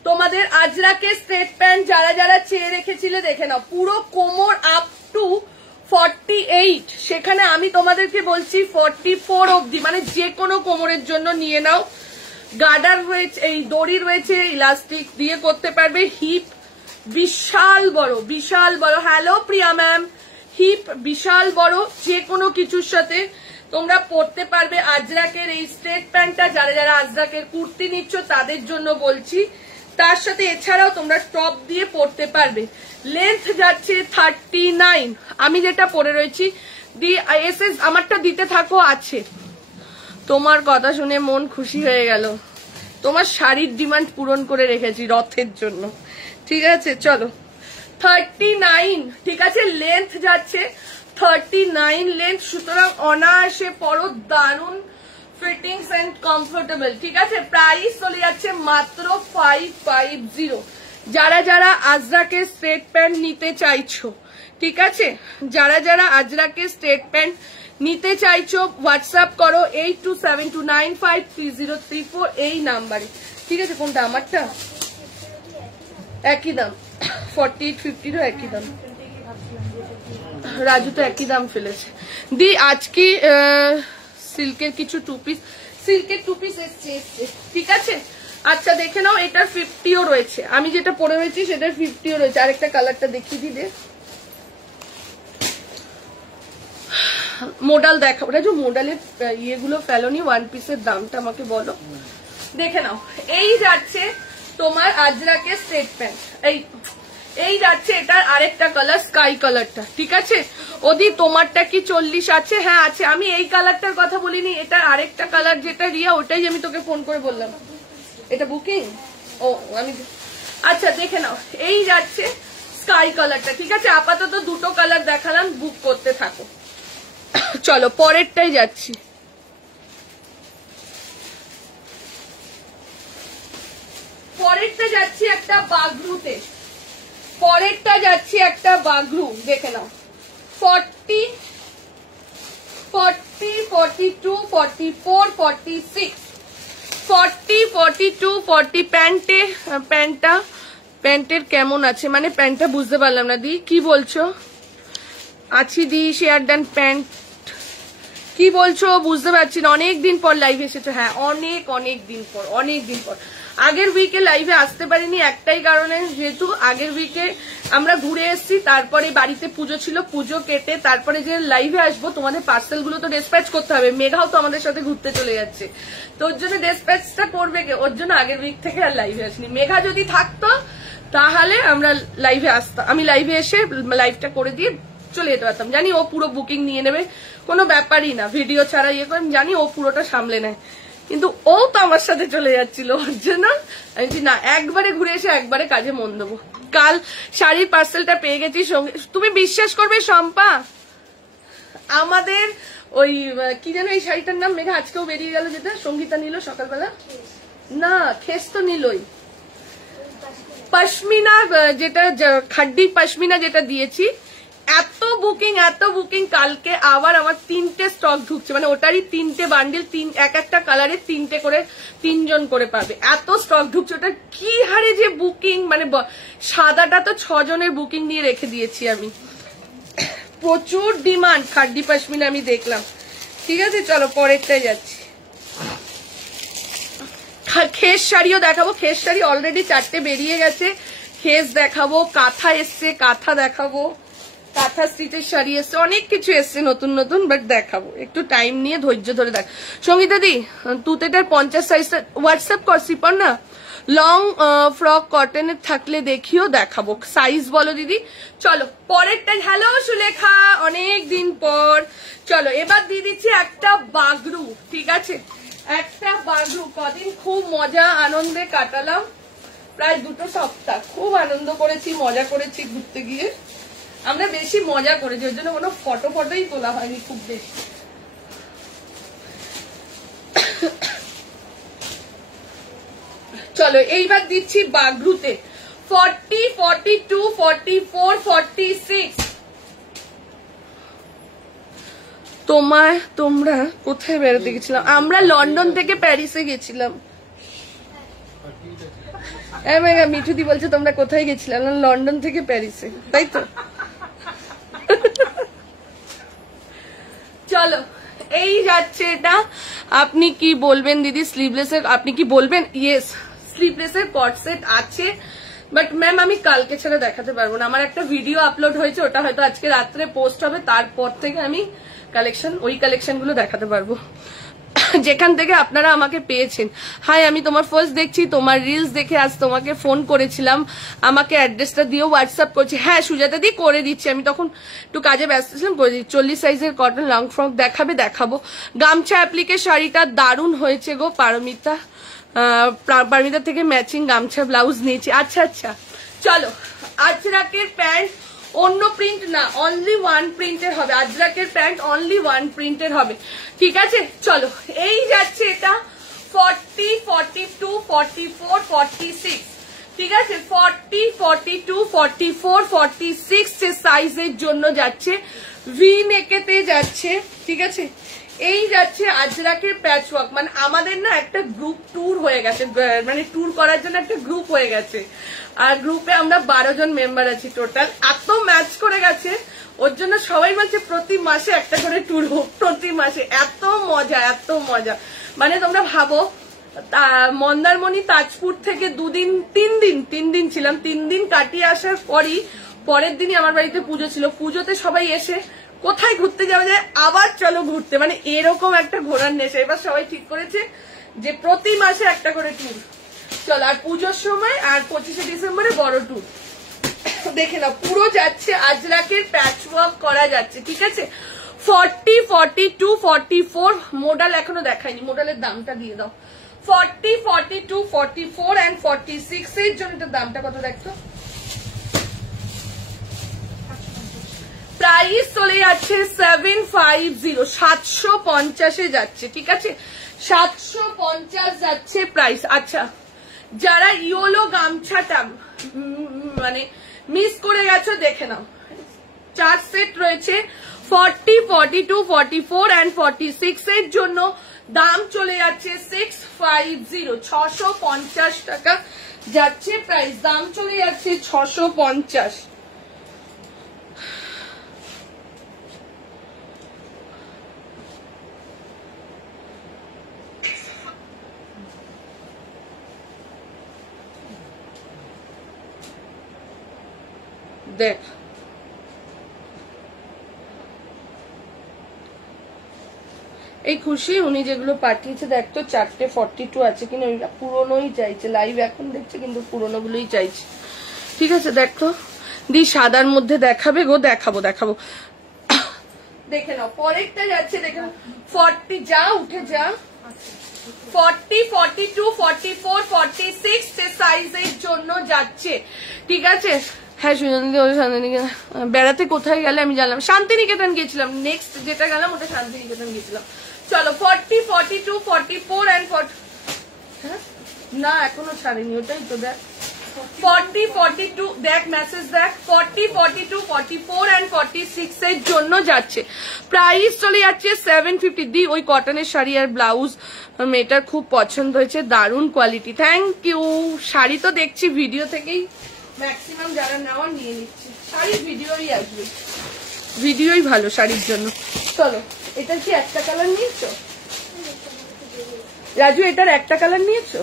তোমাদের আজরাকে স্ট্রেট প্যান্ট, যারা যারা চেয়ে রেখেছিলে দেখে নাও, পুরো কোমর আপ টু 48, সেখানে আমি তোমাদেরকে বলছি 44 অব্দি, মানে যে কোনো কোমরের জন্য নিয়ে নাও। গার্ডার রয়েছে, এই দড়ি রয়েছে, ইলাস্টিক দিয়ে করতে পারবে। হিপ বিশাল বড়, বিশাল বড়। হ্যালো প্রিয়া ম্যাম, হিপ বিশাল বড়, যে কোনো কিছুর সাথে তোমরা পরতে পারবে। আজরাকের এই স্ট্রেট প্যান্টটা যারা যারা আজরাকের কুর্তি নিচ্ছ তাদের জন্য বলছি, তার সাথে এছাড়াও তোমরা টপ দিয়ে পরতে পারবে। লেন্থ যাচ্ছে 39, আমি যেটা পরে রয়েছি এসএস, আমারটা দিতে থাকো। আছে, তোমার কথা শুনে মন খুশি হয়ে গেল, তোমার শাড়ির ডিমান্ড পূরণ করে রেখেছি রথের জন্য, ঠিক আছে? চলো 39, ঠিক আছে? লেন্থ যাচ্ছে 39 লেন্থ, সুতরাং অনায়াসে পরো, দারুণ ফিটিংস এন্ড কমফোর্টেবল, ঠিক আছে। প্রাইস চলে যাচ্ছে মাত্র 550। যারা যারা আজরাকের স্ট্রেট প্যান্ট নিতে চাইছো, ঠিক আছে, যারা যারা আজরাকের স্ট্রেট প্যান্ট নিতে চাইছো হোয়াটসঅ্যাপ করো 8272953034 এই নাম্বারে, ঠিক আছে। কোনটা আমারটা? একই দাম, 4850 একই দাম। রাজু তো একই দাম ফেলেছে। দি আজকে সিল্কের কিছু টু পিস, সিল্কের টু পিস এসছে, ঠিক আছে। আচ্ছা দেখে নাও, এটার 50ও রয়েছে, আমি যেটা পরে রয়েছি সেটার 50ও রয়েছে। আরেকটা কালারটা দেখিয়ে দিই, দে মোডাল দেখা। ওটা যে মোডালের ইয়েগুলো ফেলোনি, ওয়ান পিসের দামটা আমাকে বলো, দেখে নাও। এই যাচ্ছে তোমার আজরাকের স্ট্রেট প্যান্ট, এই যাচ্ছে এটার আরেকটা কালার স্কাই কালারটা, ঠিক আছে। ওদি তোমারটা কি 40 আছে? হ্যাঁ আছে। আমি এই কালারটার কথা বলিনি, এটার আরেকটা কালার যেটা রিয়া, ওটাই আমি তোকে ফোন করে বললাম। এটা বুকিং? ও আমি আচ্ছা দেখে নাও, এই যাচ্ছে স্কাই কালারটা, ঠিক আছে। আপাতত দুটো কালার দেখালাম, বুক করতে থাকো। চলো পরেরটাই যাচ্ছি। পরেরটা যাচ্ছি একটা বাগরুতে, পরেরটা যাচ্ছি একটা বাগরু, দেখে নাও। 40, 42, 44, 46, 40, 42, 40 প্যান্টের কেমন আছে, মানে প্যান্টটা বুঝতে পারলাম না। দি কি বলছো? আছি দি, শেয়ার ডান প্যান্ট কি বলছো বুঝতে পারছি না। অনেকদিন পর লাইভে এসেছো? হ্যাঁ অনেক দিন পর, অনেকদিন পর। আগের উইকে লাইভে আসতে পারিনি একটাই কারণে, যেহেতু আগের উইকে আমরা ঘুরে এসেছি, তারপরে বাড়িতে পুজো ছিল, পুজো কেটে তারপরে যে লাইভে আসবো, তোমাদের পার্সেল গুলো তো ডিসপ্যাচ করতে হবে। মেঘাও তো আমাদের সাথে ঘুরতে চলে যাচ্ছে, তো ওর জন্য ডিসপ্যাচটা করবে কে, ওর জন্য আগের উইক থেকে আর লাইভে আসিনি। মেঘা যদি থাকতো তাহলে আমরা লাইভে আসতাম, আমি লাইভে এসে লাইভটা করে দিয়ে চলে যেতে পারতাম। জানি ও পুরো বুকিং নিয়ে নেবে, কোনো ব্যাপারই না, ভিডিও ছাড়া ইয়ে করে জানি ও পুরোটা সামলে নেয়, কিন্তু ও তো আমার সাথে চলে যাচ্ছিল, ওর জন্য আমি না একবারে ঘুরে এসে একবারে কাজে মন দেবো। কাল শাড়ির পার্সেলটা পেয়ে গেছি। তুমি বিশ্বাস করবে শম্পা, আমাদের ওই কি যেন এই শাড়িটার নাম, মেঘা আজকেও বেরিয়ে গেল, যেটা সঙ্গীতা নিল সকালবেলা, না খেস তো নিলই, পশমিনা, যেটা খাড্ডি পশমিনা যেটা দিয়েছি, এত বুকিং কালকে আবার আমার 3টে স্টক ঢুকছে, মানে ওটারই 3টে বান্ডিল, এক একটা কালারে 3টে করে 3 জন করে পাবে, এত স্টক ঢুকছে। ওটা কি হারে যে বুকিং, মানে সাদাটা তো 6 জনের বুকিং নিয়ে রেখে দিয়েছি আমি, প্রচুর ডিমান্ড খাড্ডি পশমিনা আমি দেখলাম, ঠিক আছে। চলো পরেরটাই যাচ্ছি। খেস শাড়িও দেখাবো, খেস শাড়ি অলরেডি 4টে বেরিয়ে গেছে, খেস দেখাবো, কাঁথা এসছে, কাঁথা দেখাবো, কাঁথা স্টিচের শাড়ি এসছে, অনেক কিছু এসছে নতুন নতুন, বাট দেখাবো একটু টাইম নিয়ে, ধৈর্য ধরে দেখ। সঙ্গীতা দি তুতেটার 50 সাইজটা হোয়াটসঅ্যাপ কর সিপন না, লং ফ্রক কটনের থাকলে দেখিও, দেখাবো, সাইজ বলো দিদি। চলো পরেরটা। হ্যালো সুলেখা, অনেক দিন পর। চলো এবার দিয়ে দিচ্ছি একটা বাগরু, ঠিক আছে, একটা বাগরু। কদিন খুব মজা আনন্দে কাটালাম, প্রায় 2 সপ্তাহ খুব আনন্দ করেছি, মজা করেছি ঘুরতে গিয়ে। আমরা বেশি মজা করেছি, ওর জন্য কোনো ফটোই তোলা হয়নি খুব বেশি। চলো এইবার দিচ্ছি বাগরুতে 40, 42, 44, 46। তোমরা কোথায় বেড়াতে গেছিলাম? আমরা লন্ডন থেকে প্যারিসে গেছিলাম। মিঠুদি বলছে তোমরা কোথায় গেছিলাম? লন্ডন থেকে প্যারিসে, তাই তো। চলো এই যাচ্ছে এটা। আপনি কি বলবেন দিদি স্লিভলেসের, আপনি কি বলবেন? ইয়েস, স্লিভলেসের কট সেট আছে, বাট ম্যাম আমি কালকে ছাড়া দেখাতে পারবো না। আমার একটা ভিডিও আপলোড হয়েছে, ওটা হয়তো আজকে রাত্রে পোস্ট হবে, তারপর থেকে আমি ওই কালেকশন গুলো দেখাতে পারবো যেখান থেকে আপনারা আমাকে পেয়েছেন। হাই, আমি তোমার ফার্স্ট দেখছি, তোমার রিলস দেখে আজ তোমাকে ফোন করেছিলাম, আমাকে অ্যাড্রেসটা দিয়েও হোয়াটসঅ্যাপ করছি। হ্যাঁ সুজাতা দি করে দিচ্ছি, আমি তখন একটু কাজে ব্যস্ত ছিলাম, করে দিচ্ছি। 40 সাইজের কটন লং ফ্রক দেখাবো। গামছা অ্যাপ্লিকের শাড়িটা দারুণ হয়েছে গো পারমিতা, পারমিতা থেকে ম্যাচিং গামছা ব্লাউজ নিয়েছি। আচ্ছা চলো আজরাকের প্যান্ট অন্য প্রিন্ট না, অনলি 1 প্রিন্টের হবে। আজরাকের প্যান্ট অনলি 1 প্রিন্টের হবে, ঠিক আছে। চলো এই যাচ্ছে 44, 46, ঠিক আছে 40, 42, 44, 46 যে সাইজের জন্য যাচ্ছে, ভি নেকেতে যাচ্ছে, ঠিক আছে। এই যাচ্ছে আজরাকের প্যাচওয়ার্ক, মানে আমাদের না একটা গ্রুপ ট্যুর হয়ে গেছে, মানে ট্যুর করার জন্য একটা গ্রুপ হয়ে গেছে, আর গ্রুপে আমরা 12 জন মেম্বার আছি টোটাল। এত ম্যাচ করে গেছে, ওর জন্য সবাই বলছে প্রতি মাসে একটা করে ট্যুর হোক, প্রতি মাসে। এত মজা, এত মজা, মানে তোমরা ভাবো মন্দারমণি তাজপুর থেকে 2 দিন 3 দিন ছিলাম, 3 দিন কাটিয়ে আসার পরই পরের দিনই আমার বাড়িতে পুজো ছিল। পুজোতে সবাই এসে কোথায় ঘুরতে যাওয়া যায়, আবার চলো ঘুরতে, মানে এরকম একটা ঘোরার নেশা। এবার সবাই ঠিক করেছে যে প্রতি মাসে একটা করে ট্যুর। চলো, আর পুজোর সময় আর 25শে ডিসেম্বরে বড় ট্যুর দেখে নাও। পুরো যাচ্ছে আজরাকের প্যাচওয়ার্ক করা যাচ্ছে, ঠিক আছে। 40, 42, 44 মডেল এখনো দেখায়নি, মডেলের দামটা দিয়ে দাও। 40, 42, 44 and 46 এর জন্য এটার দামটা কত দেখো। প্রাইস চলে যাচ্ছে 750, 750 যাচ্ছে, ঠিক আছে 750 যাচ্ছে প্রাইস। আচ্ছা, যারা ইয়োলো গামছাটা মানে মিস করে গেছো দেখে নাও, 4 সেট রয়েছে। 40, 42, 44 and 46 এর জন্য দাম চলে যাচ্ছে 650, 650 টাকা যাচ্ছে প্রাইস, দাম চলে যাচ্ছে 650। দেখ এই খুশি, উনি যেগুলো পাঠিয়েছে দেখ তো 4টে 42 আছে কিনা, ওইটা পুরোনোই চাইছে, লাইভ এখন দেখছে কিন্তু পুরোনো গুলোই চাইছে, ঠিক আছে। দেখ তো দি, সাদার মধ্যে দেখাবে গো, দেখাবো দেখাবো, দেখে নাও। পরেরটা যাচ্ছে দেখে নাও 40, যা উঠে যা, 40, 42, 44, 46 সাইজের জন্য যাচ্ছে, ঠিক আছে। হ্যাঁ সুজনদি, বেড়াতে কোথায় গেলে আমি জানলাম, শান্তিনিকেতন গেছিলাম, নেক্সট যেটা গেলাম ওটা শান্তিনিকেতন গেছিলাম। চলো 40, 42, 44 and 40, হ্যাঁ না এখনো ছাড়েনি, ওটাই তো দেখ 40, 42 দেখ মেসেজ দেখ, 40, 42, 44 and 46 এর জন্য যাচ্ছে। প্রাইস চলে যাচ্ছে 750। দি ওই কটনের শাড়ি আর ব্লাউজ মেয়েটার খুব পছন্দ হয়েছে, দারুণ কোয়ালিটি, থ্যাংক ইউ। শাড়ি তো দেখছি ভিডিও থেকেই ম্যাক্সিমাম যারা নেওয়া নিয়ে নিচ্ছে, শাড়ির ভিডিওই আসবে, ভিডিওই ভালো শাড়ির জন্য। চলো, এটা কি একটা কালার নিয়েছো রাজু? এটার একটা কালার নিয়েছো,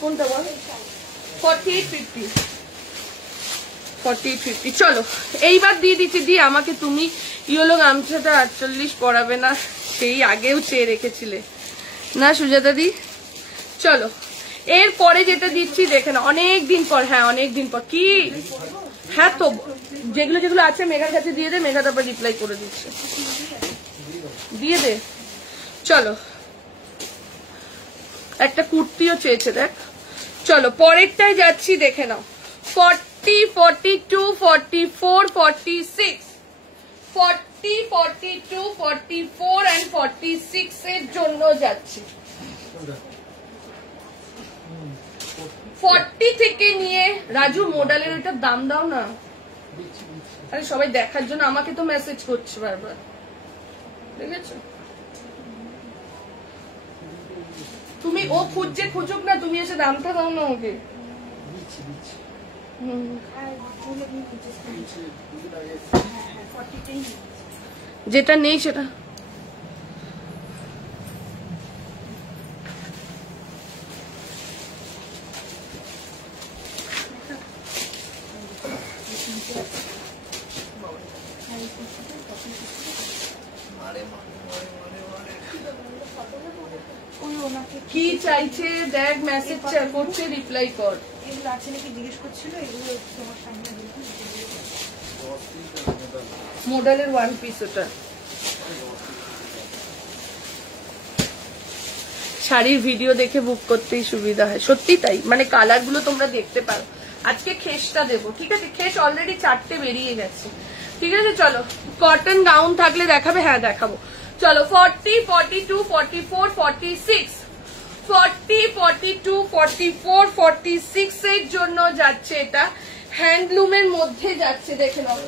কোনটা বল? 4850, 4850। চলো এইবার দিয়ে দিচ্ছি। দি আমাকে তুমি ইয়েলো গামছাটা 48 পরাবে না, সেই আগেও চেয়ে রেখেছিলে না সুজাতা দি? চলো এরপরে যেটা দিচ্ছি দেখে না, অনেক দিন পর, হ্যাঁ অনেক দিন পর। কি হ্যাঁ তো যেগুলো যেগুলো আছে মেঘার কাছে দিয়ে দে, মেঘা তারপর রিপ্লাই করে দিচ্ছে, দিয়ে দে। চলো একটা কুর্তিও চেয়েছে দেখ। চলো পরেরটাই যাচ্ছি, দেখে নাও 40, 42, 44, 46, 40, 42, 44 and 46 এর জন্য যাচ্ছে। 40 থেকে নিয়ে রাজু মডেলের ওইটার দাম দাও না, আরে সবাই দেখার জন্য আমাকে তো মেসেজ করছে বারবার, দেখেছো? তুমি ও খুঁজছে, খুঁজুক না, তুমি এসে দামটা দাও না ওকে। যেটা নেই সেটা কি চাইছে দেখ, মেসেজ করছে, রিপ্লাই কর। এগুলো আছে নাকি জিজ্ঞেস করছিল, এগুলো তোমার সামনে মডেলের ওয়ান পিস, ওটা শাড়ির ভিডিও দেখে বুক করতেই সুবিধা হয়, সত্যি তাই, মানে কালার গুলো তোমরা দেখতে পারো। আজকে খেসটা দেবো, ঠিক আছে? খেস অলরেডি 4টে বেরিয়ে গেছে, ঠিক আছে। চলো কটন গাউন থাকলে দেখাবে, হ্যাঁ দেখাবো। চলো 40, 42, 44, 46, 40, 42, 44, 46 এর জন্য যাচ্ছে। এটা হ্যান্ডলুমের মধ্যে যাচ্ছে, দেখে নাও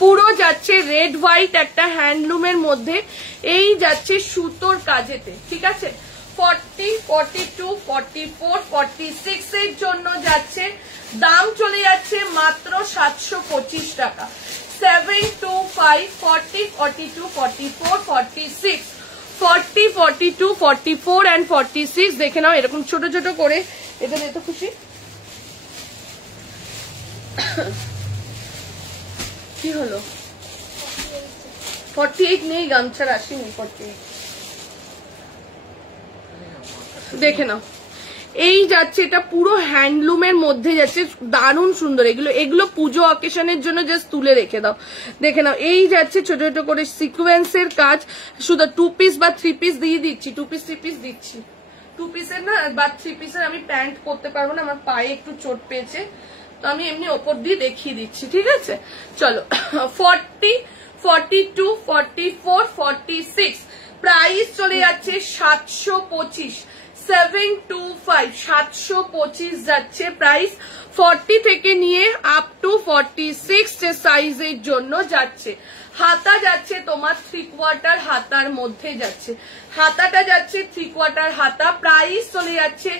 পুরো যাচ্ছে রেড হোয়াইট একটা হ্যান্ডলুমের মধ্যে, এই যাচ্ছে সুতোর কাজেতে, ঠিক আছে। 40, 42, 44, 46 এর জন্য যাচ্ছে। দাম চলে যাচ্ছে মাত্র 725 টাকা। 725, 40, 42, 44, 46, 40, 42, 44 and 46 দেখে নাও এরকম ছোট ছোট করে। এটা এত খুশি কি হলো? 48 নেই, গামছার আসেনি 48। দেখে নাও এই যাচ্ছে, এটা পুরো হ্যান্ডলুমের মধ্যে যাচ্ছে, দারুণ সুন্দর। এগুলো পুজো অকেশনের জন্য জাস্ট তুলে রেখে দাও। দেখে নাও এই যাচ্ছে ছোট ছোট করে সিকোয়েন্সের কাজ। শুধু 2 পিস বা 3 পিস দিয়ে দিচ্ছি, 2 পিস 3 পিস দিচ্ছি। 2 পিসের না বা 3 পিসের আমি প্যান্ট পরতে পারবো না, আমার পায়ে একটু চোট পেয়েছে, তো আমি এমনি ওপর দিয়ে দেখিয়ে দিচ্ছি, ঠিক আছে। চলো 40, 42, 44, 46 প্রাইস চলে যাচ্ছে 725। 725, 725 যাচ্ছে প্রাইস। 40 থেকে নিয়ে আপ টু 46 যে সাইজের জন্য যাচ্ছে। হাতা যাচ্ছে তোমার 3/4 হাতার মধ্যে যাচ্ছে, হাতাটা যাচ্ছে 3/4 হাতা। প্রাইস চলে যাচ্ছে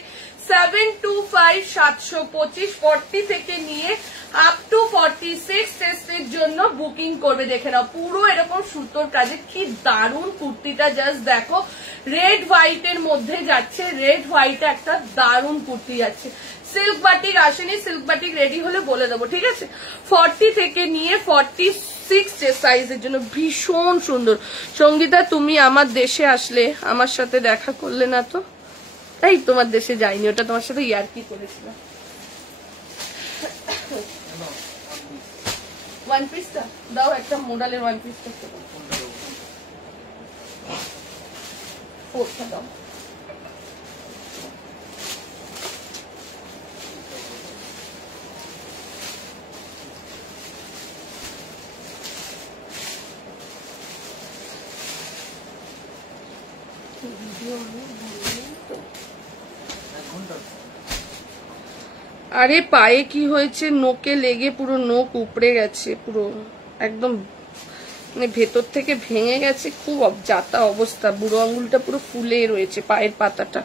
725, 725। 40 থেকে নিয়ে আপ টু 46 টেস্টের জন্য বুকিং করবে। দেখে নাও পুরো এরকম সুতোর কাজে কি দারুণ কুর্তিটা, জাস্ট দেখো রেড হোয়াইটের মধ্যে যাচ্ছে। রেড হোয়াইটে একটা দারুণ কুর্তি যাচ্ছে। সিল্ক বাটিক আসেনি, সিল্ক বাটিক রেডি হলে বলে দেবো, ঠিক আছে। 40 থেকে নিয়ে 46 যে সাইজের জন্য ভীষণ সুন্দর। সঙ্গীতা তুমি আমার দেশে আসলে আমার সাথে দেখা করলে না তো? তাই তোমার দেশে যাইনি, ওটা তোমার সাথে ইয়ার্কি করেছিল। 1 পিসটা দাও, একটা মোডালের 1 পিসটা দাও। আরে পায়ে কি হয়েছে, নোকে লেগে পুরো নোক উপড়ে গেছে, পুরো একদম মানে ভেতর থেকে ভেঙে গেছে, খুব যাতা অবস্থা। বুড়ো আঙুলটা পুরো ফুলে রয়েছে, পায়ের পাতাটা।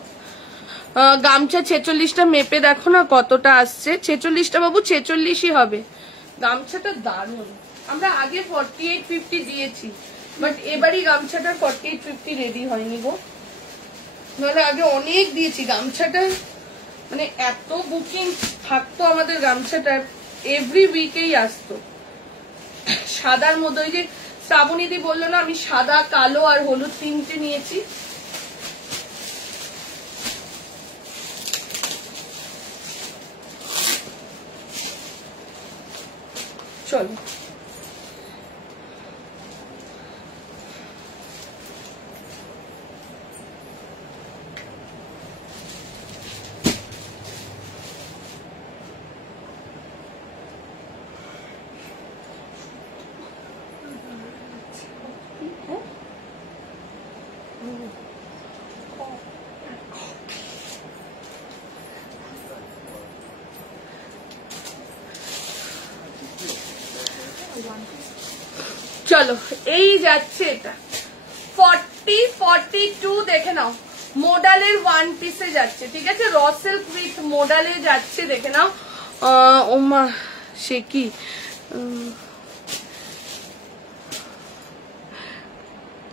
গামছা 46টা মেপে দেখো না কতটা আসছে। 46টা বাবু 46ই হবে। গামছাটা দারুণ। আমরা আগে 48-50 দিয়েছি, বাট এবারই গামছাটা 48-50 রেডি হয়নি গো, নাহলে আগে অনেক দিয়েছি। গামছাটা মানে এত বুকিং থাকতো আমাদের, গামছাটা এভরি উইকেই আসতো। সাদার মধ্যে ওই যে শ্রাবণীদি বললো না, আমি সাদা, কালো আর হলুদ 3টে নিয়েছি। চলো চলো এই যাচ্ছে এটা 40, 42 দেখে নাও, মোডালের 1 পিসে যাচ্ছে, ঠিক আছে। র সিল্ক উইথ মোডালে যাচ্ছে, দেখে নাও। ওমা সে কি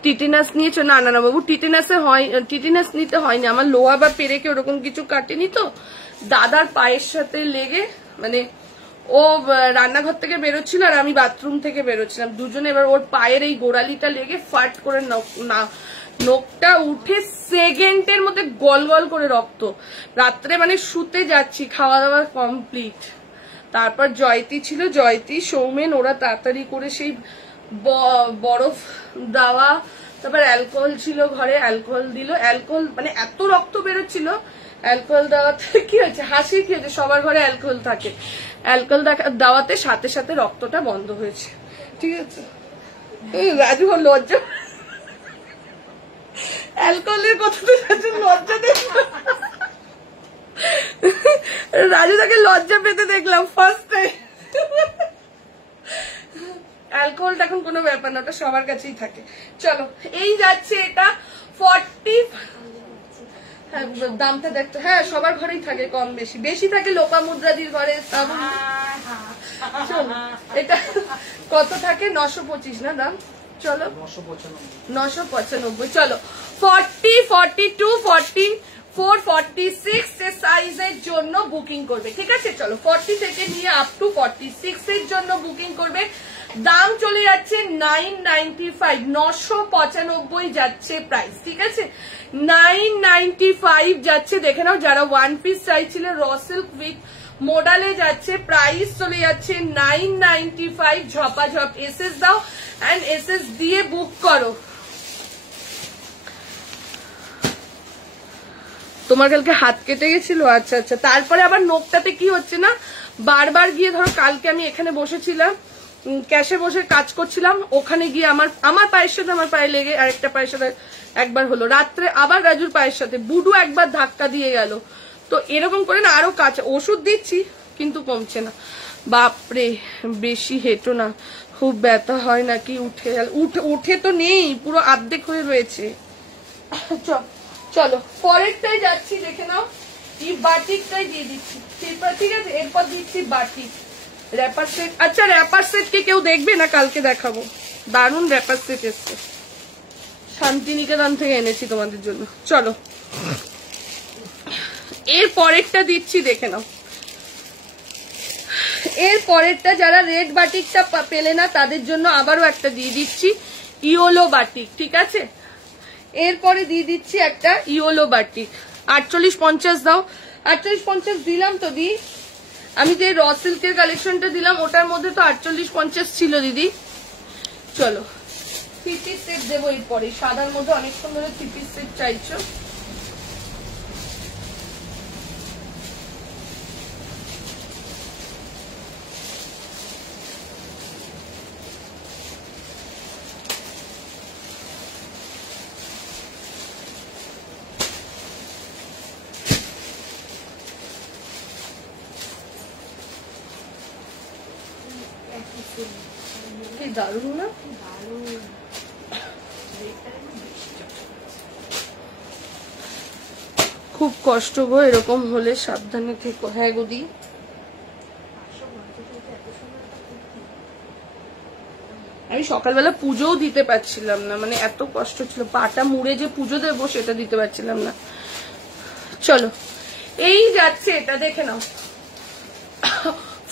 টিটেনাস নিয়েছো? না না না বাবু, টিটেনাসে হয়, টিটেনাস নিতে হয়নি আমার, লোহা বা পেরেকে ওরকম কিছু কাটেনি তো। দাদার পায়ের সাথে লেগে, মানে ও রান্নাঘর থেকে বেরোচ্ছিল আর আমি বাথরুম থেকে বেরোচ্ছিলাম, দুজনে, এবার ওর পায়ের এই গোড়ালিটা লেগে ফাট করে নোকটা উঠে সেকেন্ডের মধ্যে গল গল করে রক্ত। রাত্রে মানে শুতে যাচ্ছি, খাওয়া দাওয়া কমপ্লিট, তারপর জয়তী ছিল, জয়তী সৌমেন ওরা তাড়াতাড়ি করে সেই বরফ দেওয়া, তারপর অ্যালকোহল ছিল ঘরে, অ্যালকোহল দিল। অ্যালকোহল মানে এত রক্ত বেরোচ্ছিল, অ্যালকোহল দেওয়াতে কি হয়েছে, হাসি কি হয়েছে, সবার ঘরে অ্যালকোহল থাকে, অ্যালকোহল দেওয়াতে সাথে সাথে রক্তটা বন্ধ হয়েছে, ঠিক আছে। রাজু লজ্জা অ্যালকোহলের কথাতে লজ্জা দেখলাম, রাজুদাকে লজ্জা পেতে দেখলাম ফার্স্ট টাইম। অ্যালকোহলটা এখন কোনো ব্যাপার না, ওটা সবার কাছেই থাকে। চলো এই যাচ্ছে এটা 40, দামটা দেখতে, হ্যাঁ সবার ঘরেই থাকে কম বেশি, বেশি থাকে লোপামুদ্রাদির ঘরে। চলো এটা কত থাকে? 925 না দাম? চলো 995। চলো 40, 42, 44, 46 এর সাইজের জন্য বুকিং করবে, ঠিক আছে? চলো 40 থেকে নিয়ে আপ টু 46 এর জন্য বুকিং করবে। দাম চলে যাচ্ছে 995, 995 যাচ্ছে প্রাইস, ঠিক আছে? 995 যাচ্ছে, দেখে নাও। যারা ওয়ান পিস চাইছিল র সিল্ক উইথ মডেলে যাচ্ছে, প্রাইস চলে যাচ্ছে 995। ঝপাঝপ এসএস দাও এন্ড এসএস দিয়ে বুক করো। তোমার কালকে হাত কেটে গেছিল? আচ্ছা আচ্ছা। তারপরে আবার নখটাতে কি হচ্ছে না, বারবার গিয়ে, ধরো কালকে আমি এখানে বসেছিলাম, ক্যাশে বসে কাজ করছিলাম, ওখানে গিয়ে আমার পায়ের সাথে আমার পায়ে লেগে আরেকটা পায়ের সাথে একবার হলো, রাত্রে আবার রাজুর পায়ের সাথে, বুডু একবার ধাক্কা দিয়ে গেল। তো এরকম করে না আরো কাছে ওষুধ দিচ্ছি কিন্তু কমছে না। বাপরে, বেশি হেঁটো না, খুব ব্যথা হয় নাকি? উঠে তো নেই, পুরো অর্ধেক হয়ে রয়েছে। চলো পরেরটাই যাচ্ছি, দেখে নাও। এই বাটিকটাই দিয়ে দিচ্ছি, ঠিক আছে? এরপর দিচ্ছি বাটিক র্যাপার সেট। আচ্ছা র্যাপার সেট কে কেউ দেখবে না? কালকে দেখাবো, দারুণ র্যাপার সেট এসছে, শান্তিনিকেতন থেকে এনেছি তোমাদের জন্য। চলো এর পরেরটা দিচ্ছি, দেখে নাও। এর পরেরটা যারা রেড বাটিকটা পেলে না তাদের জন্য আবারও একটা দিয়ে দিচ্ছি, ইয়োলো বাটিক, ঠিক আছে? এরপরে দিয়ে দিচ্ছি একটা ইয়োলো বাটিক। 48-50 দাও। 48-50 দিলাম তো দি? আমি যে র সিল্কের কালেকশনটা দিলাম ওটার মধ্যে তো 48-50 ছিল দিদি। চলো 3 পিস সেট দেবো এরপরে, সাদার মধ্যে অনেকক্ষণ ধরে 3 পিস সেট চাইছো। দারুণ না? খুব কষ্ট গো, এরকম হলে সাবধানে থেকো। হ্যাঁ গদি, আমি সকালবেলা পুজোও দিতে পারছিলাম না, মানে এত কষ্ট ছিল, পাটা মুড়ে যে পুজো দেবো সেটা দিতে পারছিলাম না। চলো এই যাচ্ছে এটা, দেখে নাও।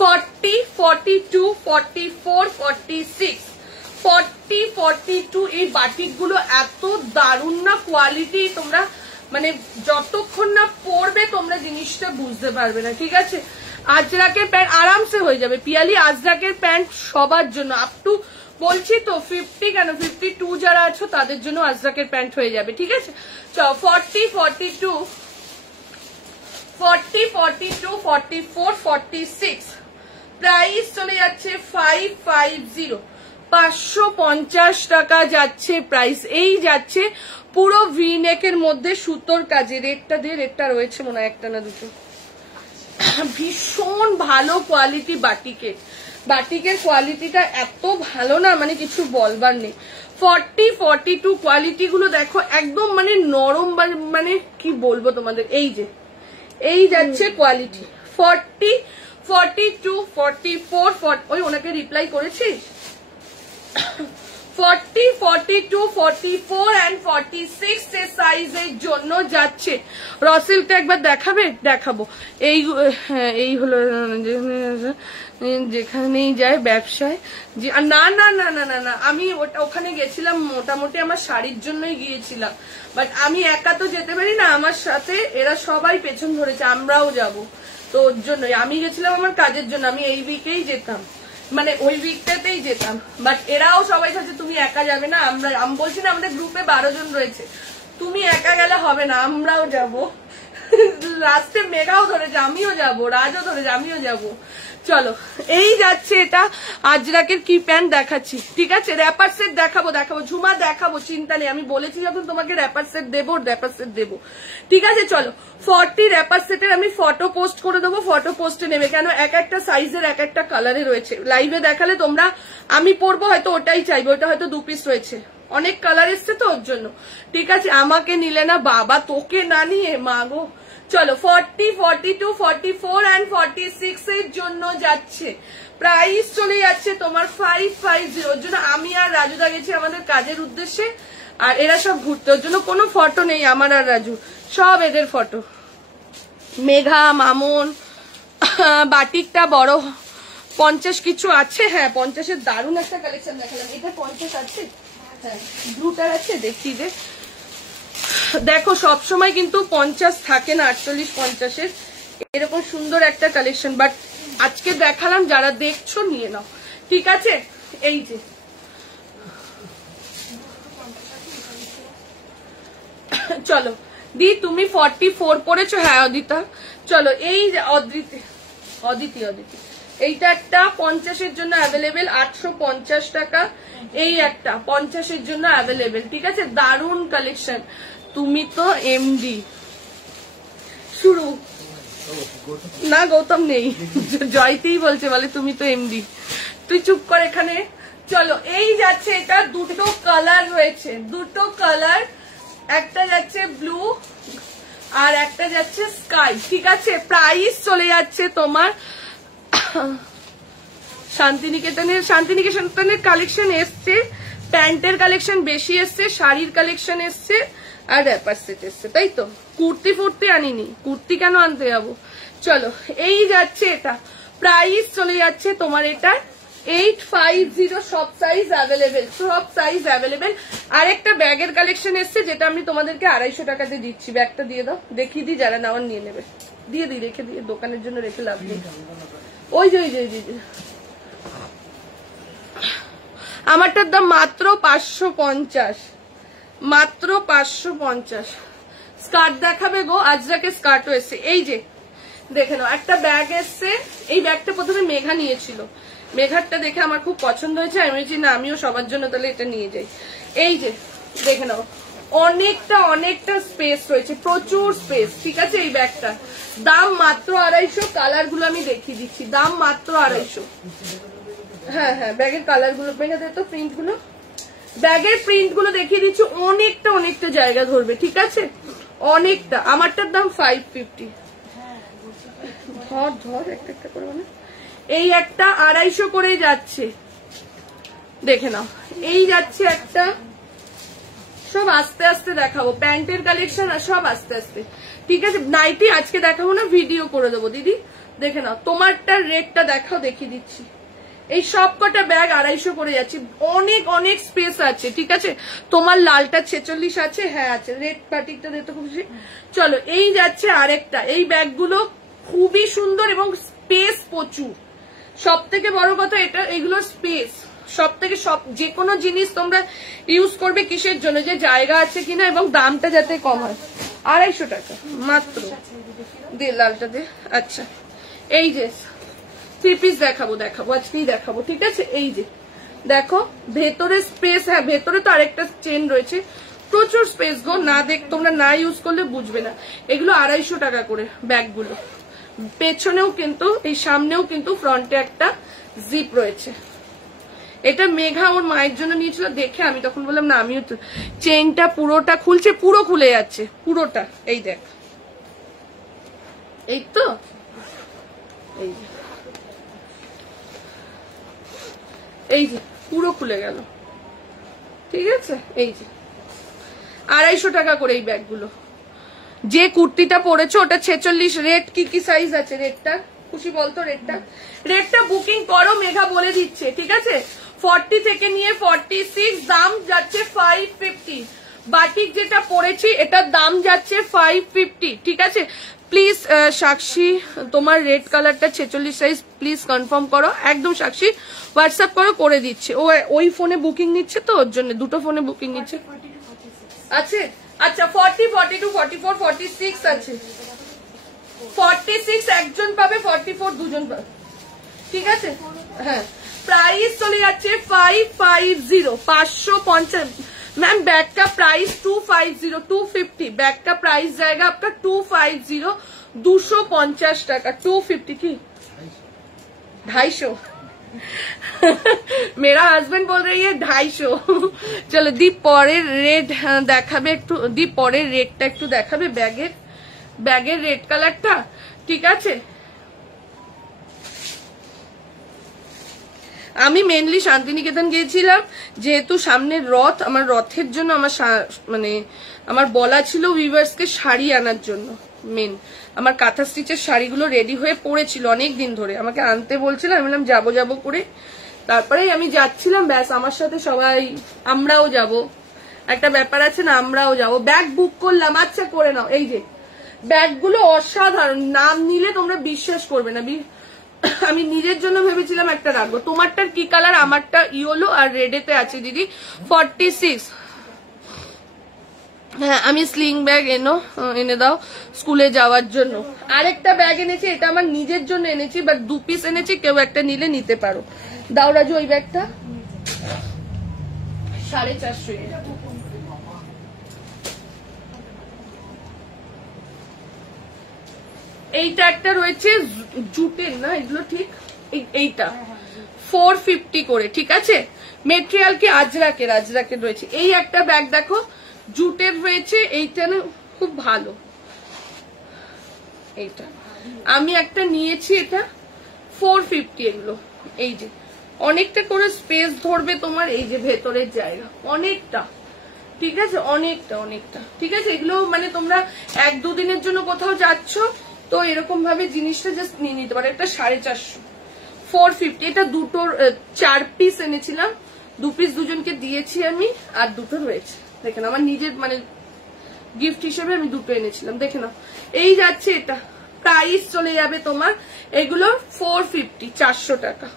40, 42, 44, 46, 40, 42 এই বাটিক গুলো এত দারুণ না কোয়ালিটি, তোমরা মানে যতক্ষণ না পরবে তোমরা জিনিসটা বুঝতে পারবে না, ঠিক আছে? আজরাকের প্যান্ট আরামসে হয়ে যাবে, পিয়ালি আজরাকের প্যান্ট সবার জন্য, আপ টু বলছি তো 50 কেন 52 যারা আছো তাদের জন্য আজরাকের প্যান্ট হয়ে যাবে, ঠিক আছে? চলো 40, 42, 40, 42, 44, 46 প্রাইস চলে যাচ্ছে 550, 550 টাকা যাচ্ছে প্রাইস। এই যাচ্ছে পুরো ভি নেকের মধ্যে সুতোর কাজে। রেটটা দিয়ে, রেটটা রয়েছে মনে হয় একটা না দুটো। ভীষণ ভালো কোয়ালিটি বাটিকের, বাটিকের কোয়ালিটিটা এত ভালো না মানে কিছু বলবার নেই। 40, 42 কোয়ালিটি গুলো দেখো একদম মানে নরম, মানে কি বলবো তোমাদের। এই যে এই যাচ্ছে কোয়ালিটি 40, 42, 44, ওই ওনাকে রিপ্লাই করেছি। 40, 42, 44 and 46 এর সাইজের জন্য যাচ্ছে। রসিলটা একবার দেখাবে? দেখাবো। এই হলো যেখানেই যায় ব্যবসায়, না না না না না না, আমি ওখানে গেছিলাম মোটামুটি আমার শাড়ির জন্যই গিয়েছিলাম, বাট আমি একা তো যেতে পারি না, আমার সাথে এরা সবাই পেছন ধরেছে, আমরাও যাব, তো ওর জন্যই আমি গেছিলাম আমার কাজের জন্য। আমি এই উইকেই যেতাম, মানে ওই উইকটাতেই যেতাম, বাট এরাও সবাই কাছে তুমি একা যাবে না, আমি বলছি না আমাদের গ্রুপে 12 জন রয়েছে, তুমি একা গেলে হবে না, আমরাও যাব। লাস্টে মেঘাও ধরেছে, আমিও যাবো, রাজও ধরেছে, আমিও যাবো। চলো এই যাচ্ছে এটা আজরাকের কি প্যান্ট দেখাচ্ছি, ঠিক আছে। র্যাপার সেট দেখাবো, ঝুমা দেখাবো, চিন্তা নেই। আমি বলেছি যখন তোমাকে র্যাপার সেট দেবো, ঠিক আছে। চলো 40 র্যাপার সেটের আমি ফটো পোস্ট করে দেবো, ফটো পোস্টে নেবে, কেন এক একটা সাইজের এক একটা কালারে রয়েছে। লাইভে দেখালে তোমরা, আমি পরবো হয়তো ওটাই চাইবো, ওটা হয়তো 2 পিস রয়েছে, অনেক কালার এসছে তো ওর জন্য, ঠিক আছে। আমাকে নিলে না বাবা, তোকে না নিয়ে মাগো। চলো 40, 42, 44 and 46 এর জন্য যাচ্ছে, প্রাইস চলে যাচ্ছে তোমার 550। ওর জন্য আমি আর রাজুদা গেছি আমাদের কাজের উদ্দেশ্যে, আর এরা সব ঘুরতে, ওর জন্য কোনো ফটো নেই আমার আর রাজু, সব এদের ফটো। মেঘা, মামন, বাটিকটা বড় 50 কিছু আছে, হ্যাঁ 50-এর দারুণ একটা কালেকশন দেখালাম। এটা 50 আছে, হ্যাঁ ব্লুটার আছে, দেখি যে দেখো সবসময় কিন্তু 50 থাকে না, 48-50-এর এরকম সুন্দর একটা কালেকশন, বাট আজকে দেখালাম, যারা দেখছো নিয়ে নাও, ঠিক আছে। এই যে চলো দি, তুমি 44 পড়েছো, হ্যাঁ অদিতা। চলো এই যে অদিতি এইটা একটা 50-এর জন্য অ্যাভেলেবেল, 850 টাকা। এই একটা 50-এর জন্য অ্যাভেলেবেল, ঠিক আছে। দারুণ কালেকশন। তুমি তো এমডি শুরু না, গৌতম নেই, জয়তেই বলছে, বলে তুমি তো এমডি, তুই চুপ কর এখানে। চলো এই যাচ্ছে, এটা দুটো কালার রয়েছে, দুটো কালার, একটা যাচ্ছে ব্লু আর একটা যাচ্ছে স্কাই, ঠিক আছে। প্রাইস চলে যাচ্ছে তোমার শান্তিনিকেতনের কালেকশন এসছে, প্যান্টের কালেকশন বেশি এসছে, শাড়ির কালেকশন এসছে, আর র্যাপার সেট এসছে, তাই তো। কুর্তি ফুর্তি আনিনি, কুর্তি কেন আনতে যাবো। চলো এই যাচ্ছে, এটা প্রাইস চলে যাচ্ছে তোমার এটা 850, সব সাইজ অ্যাভেলেবেল। আর একটা ব্যাগের কালেকশন এসছে, যেটা আমি তোমাদেরকে 250 টাকাতে দিচ্ছি। ব্যাগটা দিয়ে দাও, দেখিয়ে দিই, যারা নেওয়ার নিয়ে নেবে, দিয়ে দিই, রেখে দিয়ে, দোকানের জন্য রেখে লাভ নেই। ওই যে আমারটার দাম মাত্র 550, মাত্র 550। স্কার্ট দেখাবে গো, আজরাকে স্কার্টও এসছে। এই যে দেখে নাও, একটা ব্যাগ এসছে। এই ব্যাগটা প্রথমে মেঘা নিয়েছিল, মেঘারটা দেখে আমার খুব পছন্দ হয়েছে, আমি বলছি না আমিও সবার জন্য তাহলে এটা নিয়ে যাই। এই যে দেখে নাও, অনেকটা স্পেস রয়েছে, প্রচুর স্পেস, ঠিক আছে। এই ব্যাগটা দাম মাত্র 250, কালার গুলো আমি দেখিয়ে দিচ্ছি, দাম মাত্র 250। হ্যাঁ ব্যাগের কালার গুলো, মেঘাদের তো প্রিন্ট গুলো, ব্যাগের প্রিন্ট গুলো দেখিয়ে দিচ্ছি, অনেকটা জায়গা ধরবে, ঠিক আছে, অনেকটা। আমারটার দাম 550, ধর একটা করে, মানে এই একটা 250 করে যাচ্ছে, দেখে নাও। এই যাচ্ছে একটা, সব আস্তে আস্তে দেখাবো, প্যান্টের কালেকশন আর সব আস্তে আস্তে, ঠিক আছে। নাইটি আজকে দেখাবো না, ভিডিও করে দেবো দিদি, দেখে নাও। তোমারটার রেটটা দেখাও, দেখিয়ে দিচ্ছি। এই সব কটা ব্যাগ 250 করে যাচ্ছে, অনেক স্পেস আছে, ঠিক আছে। তোমার লালটা 46 আছে, হ্যাঁ আছে, রেড পার্টিকটা দেখতে খুশি। চলো এই যাচ্ছে আরেকটা, এই ব্যাগগুলো খুবই সুন্দর এবং স্পেস প্রচুর। সব থেকে বড় কথা এটা, এগুলোর স্পেস সব থেকে, যে কোনো জিনিস তোমরা ইউজ করবে কিসের জন্য, যে জায়গা আছে কিনা এবং দামটা যাতে কম হয়। 250 টাকা মাত্র, দে লালটা দে। আচ্ছা এই যে 3 পিস দেখাবো আজকেই দেখাবো, ঠিক আছে। এই যে দেখো ভেতরে স্পেস, হ্যাঁ ভেতরে তো আরেকটা চেন রয়েছে, প্রচুর স্পেস গো, না তোমরা না ইউজ করলে বুঝবে না। এগুলো 250 টাকা করে ব্যাগগুলো, পেছনেও কিন্তু, এই সামনেও কিন্তু ফ্রন্টে একটা জিপ রয়েছে। এটা মেঘা ওর মায়ের জন্য নিয়েছিল, দেখে আমি তখন বললাম না আমিও, চেনটা পুরোটা খুলছে, পুরো খুলে যাচ্ছে পুরোটা, এই দেখ, এই তো, এই যে পুরো খুলে গেল, ঠিক আছে। এই যে 250 টাকা করে এই ব্যাগগুলো। যে কুর্তিটা পরেছো ওটা 46, রেড কি সাইজ আছে, রেডটা খুশি বলতো, রেডটা বুকিং করো, মেঘা বলে দিচ্ছে, ঠিক আছে। 40 থেকে নিয়ে 46, দাম যাচ্ছে 550। বাটিক যেটা পরেছি এটার দাম যাচ্ছে 550, ঠিক আছে। প্লিজ সাক্ষী, তোমার রেড কালারটা 46 সাইজ, প্লিজ কনফার্ম করো, একদম সাক্ষী হোয়াটসঅ্যাপ করো, করে দিচ্ছে। ওই ফোনে বুকিং নিচ্ছে তো, ওর জন্য দুটো ফোনে বুকিং নিচ্ছে আছে। আচ্ছা 40, 42, 44, 46 আছে, 46 একজন পাবে, 44 দুজন পাবে, ঠিক আছে। হ্যাঁ, প্রাইস চলে যাচ্ছে 550, 550। मैम बैग का प्राइस 250, 250 बैग का प्राइस जाएगा आपका 250, 250 টাকা, 250 की 250। मेरा हस्बैंड बोल रही है 250। चलो दी পরের রেড দেখাবে একটু, দি পরের রেডটা একটু দেখাবে, ব্যাগের রেড কালারটা, ঠিক আছে। আমি মেনলি শান্তিনিকেতন গিয়েছিলাম যেহেতু সামনের রথ, আমার রথের জন্য মানে আমার বলা ছিল ভিউয়ার্সকে শাড়ি আনার জন্য। মেন আমার কাঁথা স্টিচের শাড়িগুলো রেডি হয়ে পড়েছিল অনেক দিন ধরে, আমাকে আনতে বলছিল, আমি বললাম যাবো করে, তারপরেই আমি যাচ্ছিলাম, ব্যাস আমার সাথে সবাই, আমরাও যাব, একটা ব্যাপার আছে না, আমরাও যাব। ব্যাগ বুক করলাম, আচ্ছা করে নাও। এই যে ব্যাগগুলো অসাধারণ, নাম নিলে তোমরা বিশ্বাস করবে না। আমি নিজের জন্য ভেবেছিলাম একটা রাখবো। তোমারটার কি কালার? আমারটা ইয়েলো আর রেডেতে আছে দিদি। 46। হ্যাঁ, আমি স্লিং ব্যাগ এনে দাও স্কুলে যাওয়ার জন্য। আরেকটা ব্যাগ এনেছি, এটা আমার নিজের জন্য এনেছি, বাট 2 পিস এনেছি, কেউ একটা নিলে নিতে পারো। দাও রাজু ওই ব্যাগটা, 450। এইটা একটা রয়েছে জুটের না, এগুলো ঠিক, এইটা 450 করে, ঠিক আছে। মেটেরিয়াল কি আজরাকের রয়েছে। এই একটা ব্যাগ দেখো জুটের রয়েছে, এইটা না খুব ভালো। এইটা আমি একটা নিয়েছি, এটা 450 এগুলো। এই যে অনেকটা করে স্পেস ধরবে তোমার, এই যে ভেতরের জায়গা অনেকটা, ঠিক আছে, অনেকটা ঠিক আছে। এগুলো মানে তোমরা 1-2 দিনের জন্য কোথাও যাচ্ছ তো এরকম ভাবে জিনিসটা জাস্ট নিয়ে নিতে পারো। এটা 450, 450। এটা দুটোর 4 পিস এনেছিলাম, 2 পিস দুজনকে দিয়েছি আমি, আর দুটো রয়েছে। দেখে নাও, আমার নিজের মানে গিফট হিসেবে আমি দুটো এনেছিলাম, দেখে নাও। এই যাচ্ছে, এটা প্রাইস চলে যাবে তোমার এগুলো 450, 400 টাকা।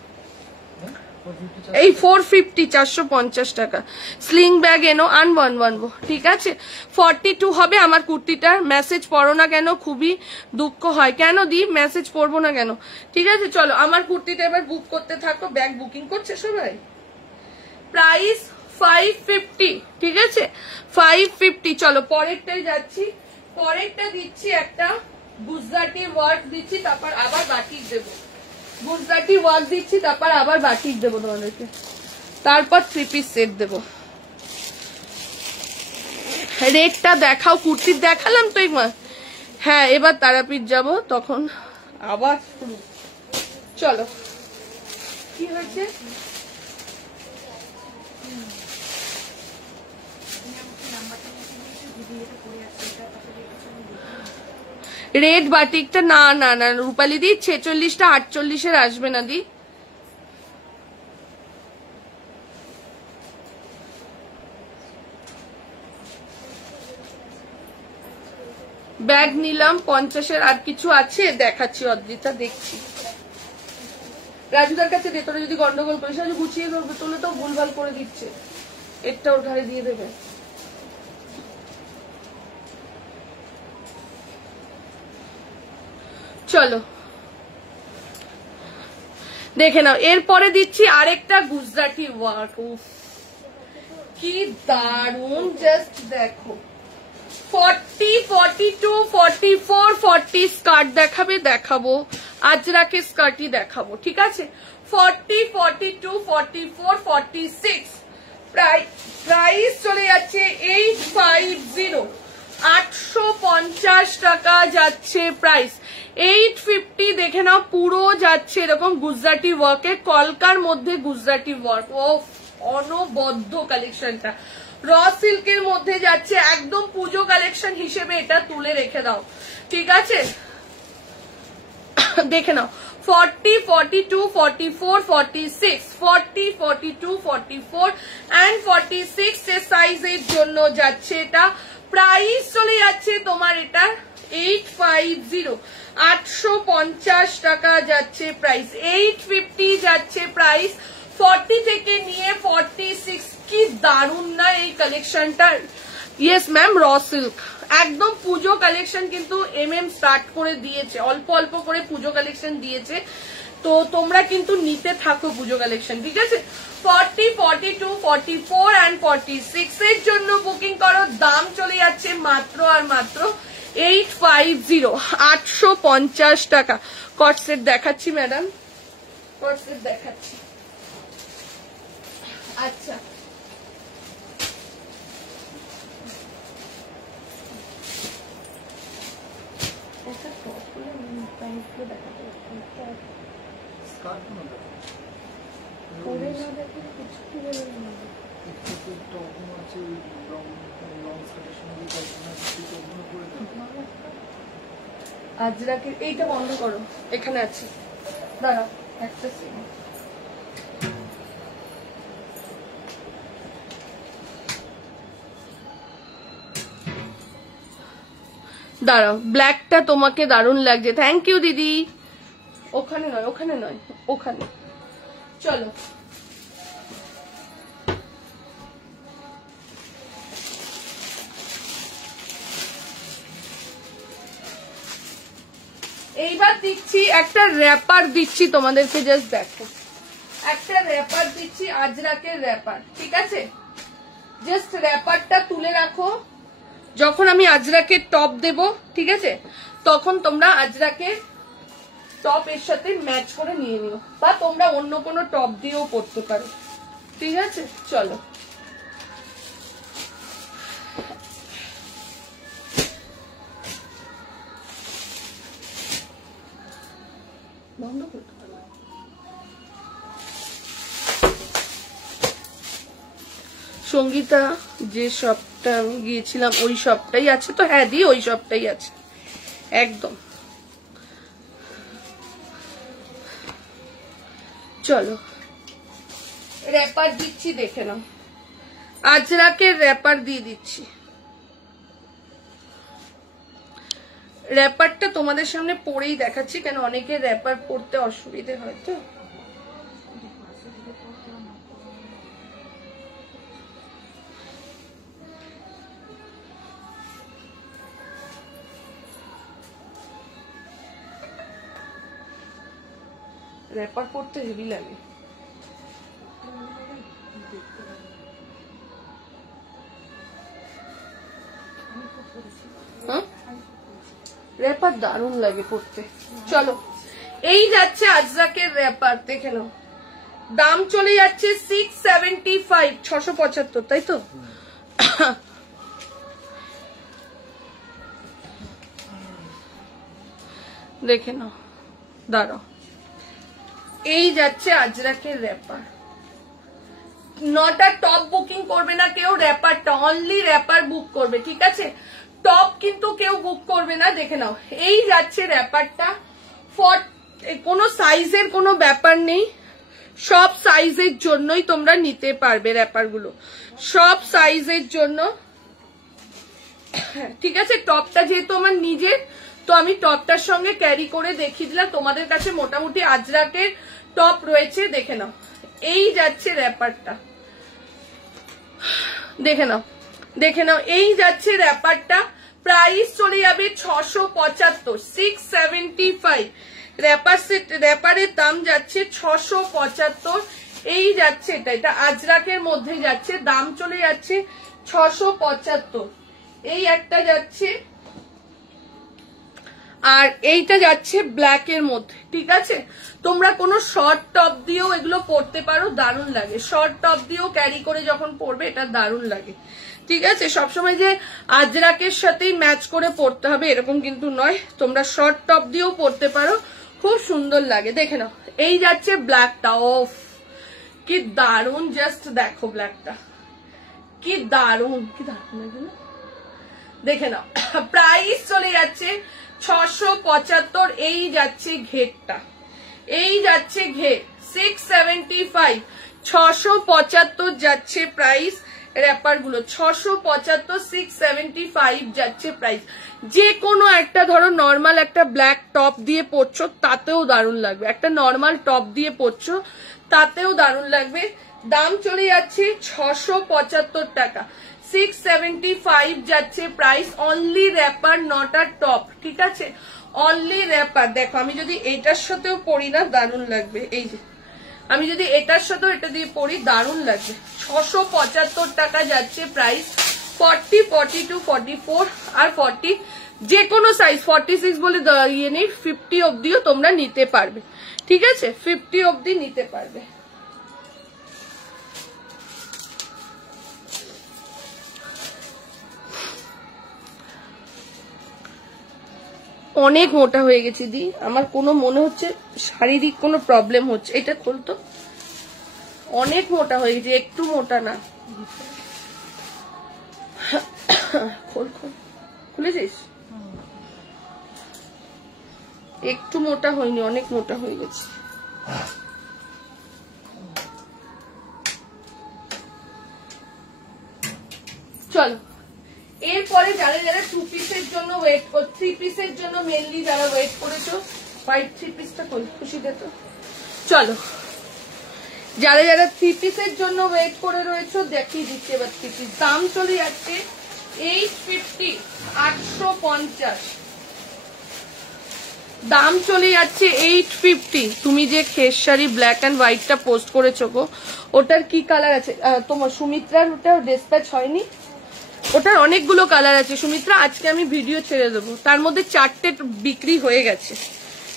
এই 450, 450 টাকা। স্লিং ব্যাগ এনো, আনবো, ঠিক আছে। 42 হবে আমার কুর্তিটার। মেসেজ পড়ো না কেন? খুবই দুঃখ হয়। কেন দি মেসেজ পড়বো না কেন? ঠিক আছে, চলো আমার কুর্তিটা এবার বুক করতে থাকো। ব্যাগ বুকিং করছে সবাই। প্রাইস 550, ঠিক আছে, 550। চলো পরেরটাই যাচ্ছি। পরেরটা দিচ্ছি একটা গুজরাটি ওয়ার্ক দিচ্ছি, তারপর আবার বাটিক দেবো। গুজরাটি ওয়ার্ক দিচ্ছি, তারপর আবার বাটিক দেবো তোমাদেরকে, তারপর 3 পিস সেট দেবো। রেটটা দেখাও, কুর্তির দেখালাম তো একবার। হ্যাঁ, এবার তারাপীঠ যাব, তখন আবার চলো। কি হয়েছে? রেড বাটিকটা না রূপালি দি 46টা 48-এর আসবে না দি। ব্যাগ নিলাম 50-এর, আর কিছু আছে দেখাচ্ছি। অদ্রিতা দেখছি, রাজুদার কাছে দে, তোরা যদি গন্ডগোল করিস রাজু গুছিয়ে ধরবে, তোলে তো ভুলভাল করে দিচ্ছে। এটা ওর ঘরে দিয়ে দেবে। চলো দেখে নাও। এরপরে দিচ্ছি আরেকটা গুজরাটি ওয়ার্ক, কি দারুন, জাস্ট দেখো। 40, 42, 44, 40 স্কার্ট দেখাবো, আজরাকে স্কার্টই দেখাবো, ঠিক আছে। 40, 42, 44, 46 প্রাইস চলে যাচ্ছে 850, 850 টাকা যাচ্ছে প্রাইস। 850 দেখে নাও, পুরো যাচ্ছে এরকম গুজরাটি ওয়ার্কে, কলকার মধ্যে গুজরাটি ওয়ার্ক। ও অনবদ্য কালেকশনটা র সিল্কের মধ্যে যাচ্ছে, একদম পুজো কালেকশন হিসেবে এটা তুলে রেখে দাও, ঠিক আছে। দেখে নাও 40, 42, 44, 46, 40, 42, 44 and 46 এর সাইজের জন্য যাচ্ছে এটা। প্রাইস চলে যাচ্ছে তোমার এটা 850, 850 টাকা যাচ্ছে প্রাইস। 850 যাচ্ছে প্রাইস। 40 থেকে নিয়ে 46, কি দারুণ না এই কালেকশনটা। ইয়েস ম্যাম, র সিল্ক একদম পুজো কালেকশন কিন্তু স্টার্ট করে দিয়েছে, অল্প অল্প করে পুজো কালেকশন দিয়েছে, তো তোমরা কিন্তু নিতে থাকো পুজো কালেকশন, ঠিক আছে। 40, 42, 44 and 46 এর জন্য বুকিং করো। দাম চলে যাচ্ছে মাত্র আর মাত্র 850, 850 টাকা। কট সেট দেখাচ্ছি ম্যাডাম, কট সেট দেখাচ্ছি। আচ্ছা, আজরাকের এইটা বন্ধ করো, এখানে আছে, দাঁড়াও একটা সেকেন্ড। দাঁড়াও, ব্ল্যাকটা তোমাকে দারুণ লাগছে, থ্যাংক ইউ দিদি। ওখানে নয়, ওখানে নয়, ওখানে চলো। এইবার দিচ্ছি একটা র্যাপার, দিচ্ছি তোমাদেরকে, জাস্ট দেখো একটা র্যাপার দিচ্ছি, আজরাকের র্যাপার, ঠিক আছে। জাস্ট র্যাপারটা তুলে রাখো, যখন আমি আজরাকের টপ দেব, ঠিক আছে, তখন তোমরা আজরাকের টপ এর সাথে ম্যাচ করে নিয়ে নিও, বা তোমরা অন্য কোনো টপ দিয়েও পরতে পারো, ঠিক আছে। চলো, বন্ধ করতে পারো। সঙ্গীতা যে শপটা আমি গিয়েছিলাম ওই শপটাই আছে তো? হ্যাঁ দি, ওই শপটাই আছে একদম। চলো, র্যাপার দিচ্ছি, দেখে নাও, আজরাকের র্যাপার দিয়ে দিচ্ছি। র্যাপারটা তোমাদের সামনে পরেই দেখাচ্ছি, কেন অনেকের র্যাপার পরতে অসুবিধে হয় তো। র্যাপার পরতে হেভি লাগে। র্যাপার দারুণ লাগে পরতে। চলো, এই যাচ্ছে আজরাকের র্যাপার, দেখে নাও, দাম চলে যাচ্ছে 675, 675, তাই তো? দেখে নাও, দাঁড়াও, এই যাচ্ছে আজরাকের র্যাপার। নটা টপ বুকিং করবে না কেউ, র্যাপারটা অনলি র্যাপার বুক করবে, ঠিক আছে। টপ কিন্তু কেউ বুক করবে না, দেখে নাও, এই যাচ্ছে র্যাপারটা। কোনো সাইজের কোনো ব্যাপার নেই, সব সাইজের জন্যই তোমরা নিতে পারবে র্যাপারগুলো, সব সাইজের জন্য, ঠিক আছে। টপটা যেহেতু আমার নিজের, তো আমি টপটার সঙ্গে ক্যারি করে দেখিয়ে দিলাম। তোমাদের কাছে মোটামুটি আজরাকের টপ রয়েছে, দেখে নাও, এই যাচ্ছে র্যাপারটা, দেখে নাও, দেখে নাও, এই যাচ্ছে র্যাপারটা। প্রাইস চলে যাবে 675, 675। র্যাপারের দাম যাচ্ছে 675, এই যাচ্ছে, এটা আজরাকের মধ্যে যাচ্ছে, দাম চলে যাচ্ছে 675। এই একটা যাচ্ছে, আর এইটা যাচ্ছে ব্ল্যাক এর মধ্যে, ঠিক আছে। তোমরা কোনো শর্ট টপ দিয়েও এগুলো পরতে পারো, দারুণ লাগে। শর্ট টপ দিয়েও ক্যারি করে যখন পরবে এটা দারুণ লাগে, ঠিক আছে। সবসময় যে আজরাকের সাথেই ম্যাচ করে পরতে হবে এরকম কিন্তু নয়, তোমরা শর্ট টপ দিয়েও পরতে পারো, খুব সুন্দর লাগে। দেখে নাও, এই যাচ্ছে ব্ল্যাকটা, অফ কি দারুণ, জাস্ট দেখো ব্ল্যাকটা কি দারুণ, কি দারুণ লাগে না, দেখে নাও। প্রাইস চলে যাচ্ছে 675, এই যাচ্ছে ঘেরটা, এই যাচ্ছে ঘের 675, 675 যাচ্ছে প্রাইস। র্যাপার গুলো 675, 675 যাচ্ছে প্রাইস। যে কোনো একটা ধরো নর্মাল একটা ব্ল্যাক টপ দিয়ে পরছো তাতেও দারুণ লাগবে, একটা নর্মাল টপ দিয়ে পরছো তাতেও দারুণ লাগবে। দাম চলে যাচ্ছে 675 টাকা, 675 যাচ্ছে প্রাইস, অনলি র্যাপার নট আর টপ, ঠিক আছে, অনলি র্যাপার। দেখো আমি যদি এটার সাথেও পরি না দারুণ লাগবে, এই যে আমি যদি এটার সাথেও এটা দিয়ে পরি দারুণ লাগবে। 675 টাকা যাচ্ছে প্রাইস, 40, 42, 44 আর 40, যে কোনো সাইজ 46 বলে ইয়ে নেই, 50 অব্দিও তোমরা নিতে পারবে, ঠিক আছে, 50 অব্দি নিতে পারবে। অনেক মোটা হয়ে গেছে দি, আমার কোনো মনে হচ্ছে শারীরিক কোনো প্রবলেম হচ্ছে। এটা খোলতো, অনেক মোটা হয়ে গেছে, একটু মোটা না। খোল খোল, খুলেছিস? একটু মোটা হয়নি, অনেক মোটা হয়ে গেছে। চলো এরপরে যারা যারা 2 পিসের জন্য ওয়েট, 3 পিসের জন্য মেনলি যারা ওয়েট করেছো, হোয়াইট 3 পিসটা খুশি দিত। চলো যারা যারা 3 পিসের জন্য ওয়েট করে রয়েছো দেখিয়ে দিচ্ছি এবার 3 পিস। দাম চলে যাচ্ছে 850, 850, দাম চলে যাচ্ছে 850। তুমি যে খেসারি ব্ল্যাক এন্ড হোয়াইটটা পোস্ট করেছো গো, ওটার কি কালার আছে? তোমার সুমিত্রার ওটা ডিসপ্যাচ হয়নি, ওটার অনেকগুলো কালার আছে সুমিত্রা, আজকে আমি ভিডিও ছেড়ে দেবো, তার মধ্যে 4টে বিক্রি হয়ে গেছে,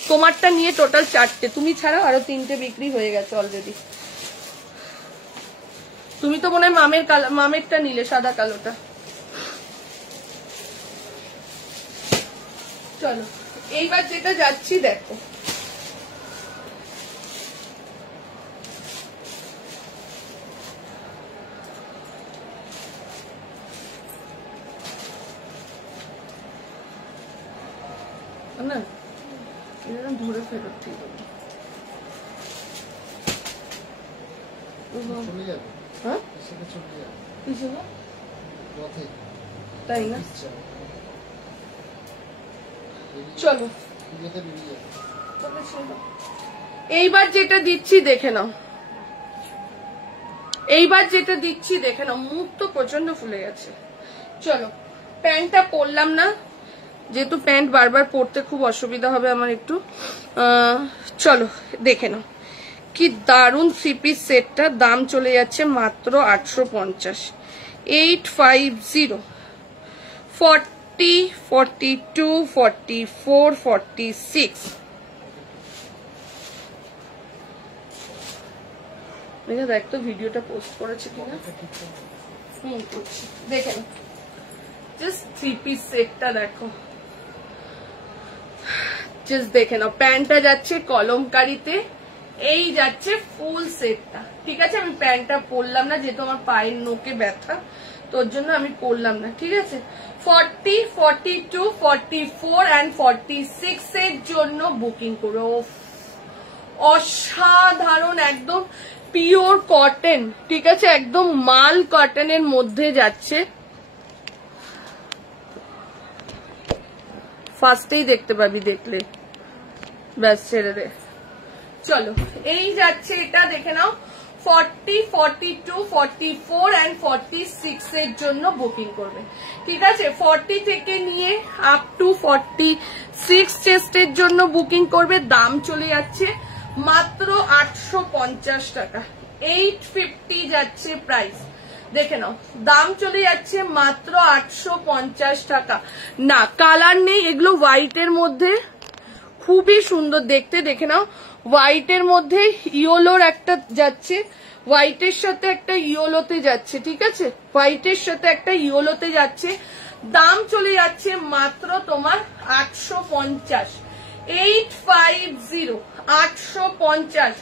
তোমারটা নিয়ে টোটাল 4টে, তুমি ছাড়াও আরো 3টে বিক্রি হয়ে গেছে অলরেডি। তুমি তো মনে হয় মামেরটা নিলে, সাদা কালোটা। চলো এইবার যেটা যাচ্ছি দেখো, না এরকম ধরে ফেরত দিয়ে দেবো। হ্যাঁ তাই না? চলো এইবার যেটা দিচ্ছি দেখে নাও, এইবার যেটা দিচ্ছি দেখে নাও, মুখ তো প্রচন্ড ফুলে গেছে। চলো প্যান্টটা পরলাম না, যেহেতু প্যান্ট বারবার পরতে খুব অসুবিধা হবে আমার একটু। চলো দেখে নাও কি দারুণ 3 পিস সেটটা, দাম চলে যাচ্ছে মাত্র 850, 850, 40, 42, 44, 46। দেখ তো ভিডিওটা পোস্ট করেছে কিনা, করছি দেখে নাও, জাস্ট 3 পিস সেটটা দেখো, জাস্ট দেখে নাও। প্যান্টটা যাচ্ছে কলমকারিতে, এই যাচ্ছে ফুল সেটটা, ঠিক আছে। আমি প্যান্টটা পরলাম না যেহেতু আমার পায়ের নোকে ব্যথা, তোর জন্য আমি পরলাম না, ঠিক আছে। 40, 42, 44 and 46 এর জন্য বুকিং করো। অসাধারণ, একদম পিওর কটন, ঠিক আছে, একদম মাল কটনের মধ্যে যাচ্ছে। ফার্স্টেই দেখতে পাবি, দেখলে ব্যাস ছেড়ে দে। চলো এই যাচ্ছে, এটা দেখে নাও, 40, 42, 44 and 46 এর জন্য বুকিং করবে, ঠিক আছে। 40 থেকে নিয়ে আপ টু 46 চেস্টের জন্য বুকিং করবে, দাম চলে যাচ্ছে মাত্র 850 টাকা, 850 যাচ্ছে প্রাইস, দেখে নাও, দাম চলে যাচ্ছে মাত্র 850 টাকা। না কালার নেই, এগুলো হোয়াইটের মধ্যে খুবই সুন্দর দেখতে, দেখে নাও, হোয়াইটের মধ্যে ইয়েলোর একটা যাচ্ছে, হোয়াইটের সাথে একটা ইয়েলোতে যাচ্ছে, ঠিক আছে, হোয়াইটের সাথে একটা ইয়েলোতে যাচ্ছে, দাম চলে যাচ্ছে মাত্র তোমার 850, 850, 850।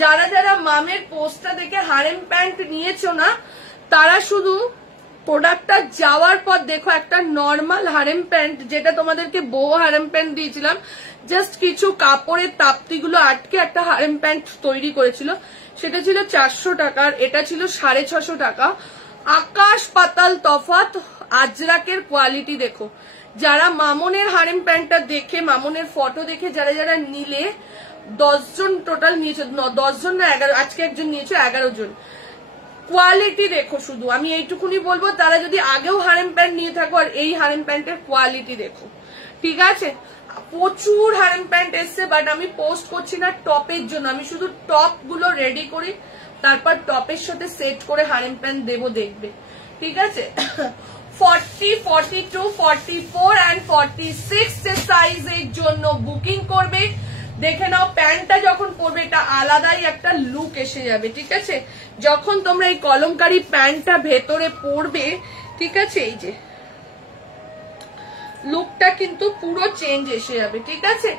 যারা যারা মামের পোস্টটা দেখে হারেম প্যান্ট নিয়েছো না, তারা শুধু প্রোডাক্টটা যাওয়ার পর দেখো, একটা নর্মাল হারেম প্যান্ট, যেটা তোমাদেরকে বউ হারেম প্যান্ট দিয়েছিলাম, জাস্ট কিছু কাপড়ের তাপ্তিগুলো আটকে একটা হারেম প্যান্ট তৈরি করেছিল, সেটা ছিল 400 টাকার, এটা ছিল 650 টাকা। আকাশ পাতাল তফাৎ, আজরাকের কোয়ালিটি দেখো। যারা মামনের হারেম প্যান্টটা দেখে, মামনের ফটো দেখে যারা যারা নিলে, 10 জন টোটাল নিয়েছে, 10 জন না 11, আজকে একজন নিয়েছে, 11 জন। কোয়ালিটি দেখো শুধু, আমি এইটুকুনি বলবো, তারা যদি আগেও হারেম প্যান্ট নিয়ে থাকো আর এই হারেম প্যান্টের কোয়ালিটি দেখো, ঠিক আছে? প্রচুর হারেম প্যান্ট এসছে, বাট আমি পোস্ট করছি না টপের জন্য, আমি শুধু টপ গুলো রেডি করি, তারপর টপের সাথে সেট করে হারেম প্যান্ট দেবো, দেখবে, ঠিক আছে? 40, 42, 44 and 46 সাইজের জন্য বুকিং করবে। দেখে নাও প্যান্টটা যখন পরবে এটা আলাদাই একটা লুক এসে যাবে, ঠিক আছে? যখন তোমরা এই কলমকারী প্যান্টটা ভেতরে পরবে, ঠিক আছে, এই যে লুকটা কিন্তু পুরো চেঞ্জ এসে যাবে, ঠিক আছে?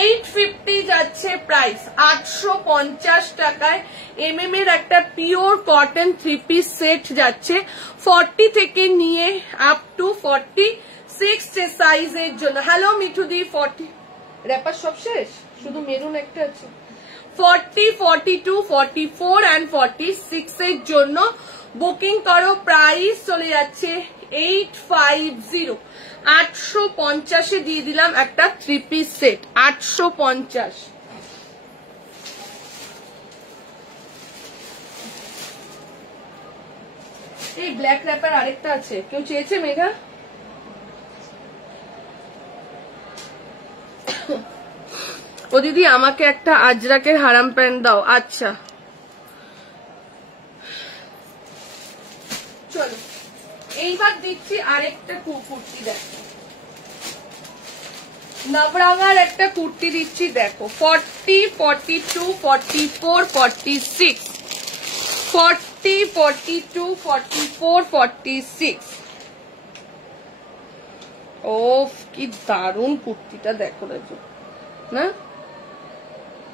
850 যাচ্ছে প্রাইস, 850 টাকায় MM এর একটা পিওর কটন 3 পিস সেট যাচ্ছে 40 থেকে নিয়ে আপ টু 46 সাইজের জন্য। হ্যালো মিঠুদি, 40 র্যাপার সব শেষ, শুধু মেরুন একটা আছে। 40, 42, 44 and 46 এর জন্য বুকিং করো। প্রাইস চলে যাচ্ছে 850, 850 দিয়ে দিলাম একটা 3 পিস সেট, 850। এই ব্ল্যাক র্যাপার আরেকটা আছে, কেউ চেয়েছে মেঘা? ও দিদি আমাকে একটা আজরাকের হারাম প্যান্ট দাও। আচ্ছা চলো, এইবার দিচ্ছি আরেকটা কুর্তি, দেখো নবরাঙার একটা কুর্তি দিচ্ছি, দেখো 40, 42, 44, 46, 40, 42, 44, 46। ওফ কি দারুণ কুর্তিটা, দেখো না,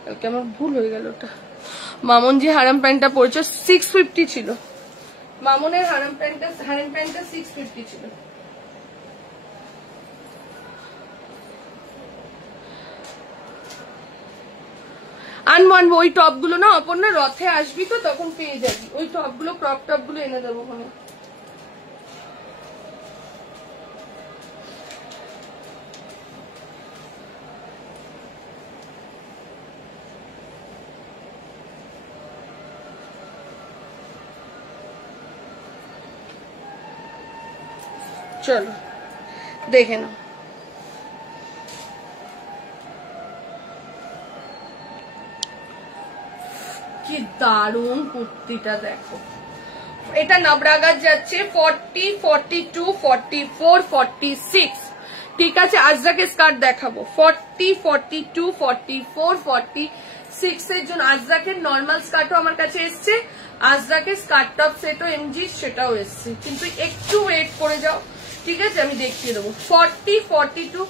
কালকে আমার ভুল হয়ে গেল, ওটা মামন যে হারাম প্যান্টটা পরেছে 650 ছিল, মামনের হারাম প্যান্টটা 650 ছিল। আনবো ওই টপ গুলো না, অপর্ণা রথে আসবি তো তখন পেয়ে যাবি, ওই টপ গুলো, ক্রপ টপ গুলো এনে দেবো ওখানে। চলো দেখে নাও, কি দারুণ কুর্তিটা, দেখো এটা নবরাগার যাচ্ছে 40, 42, 44, 46, ঠিক আছে? আজরাকে স্কার্ট দেখাবো 40, 42, 44, 46 এর জন্য। আজরাকের নর্মাল স্কার্টও আমার কাছে এসছে, আজরাকের স্কার্ট টপ সেটও এমজি সেটাও এসছে, কিন্তু একটু ওয়েট করে যাও, ঠিক আছে? আমি দেখিয়ে দেবো। 40, 42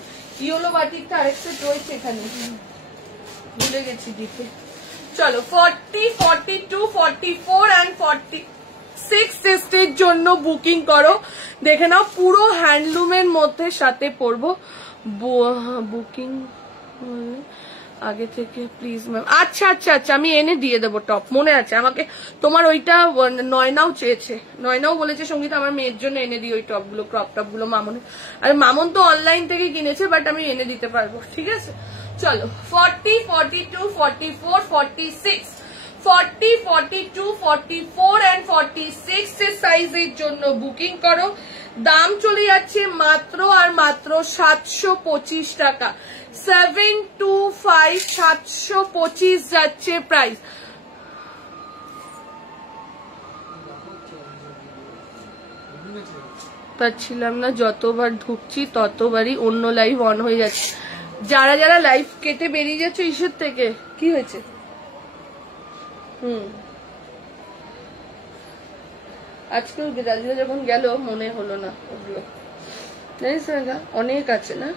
ইয়েলো বাটিকটা আরেকটা রয়েছে এখানে, ভুলে গেছি দিতে। চলো 40, 42, 44 and 46 টেস্টের জন্য বুকিং করো। দেখে নাও পুরো হ্যান্ডলুমের মধ্যে, সাথে পরবো বুকিং আগে থেকে প্লিজ ম্যাম। আচ্ছা আচ্ছা আচ্ছা, আমি এনে দিয়ে দেবো টপ, মনে আছে আমাকে, তোমার ওইটা নয়নাও চেয়েছে, নয়নাও বলেছে সঙ্গীতা আমার মেয়ের জন্য এনে দিই ওই টপ গুলো, ক্রপ টপ গুলো মামনের। আর মামন তো অনলাইন থেকে কিনেছে, বাট আমি এনে দিতে পারবো, ঠিক আছে? চলো 40, 42, 44, 46, 40, 42, 44 and 46 সাইজের জন্য বুকিং করো। দাম চলে যাচ্ছে মাত্র আর মাত্র 725 টাকা, 725, 725 যাচ্ছে প্রাইস। পাচ্ছিলাম না, যতবার ঢুকছি ততবারই অন্য লাইভ অন হয়ে যাচ্ছে। যারা যারা লাইভ কেটে বেরিয়ে যাচ্ছে ঈশ্বর থেকে, কি হয়েছে? আজকে রাজিদা যখন গেল মনে হলো না ওগুলো, জানিস না অনেক আছে না।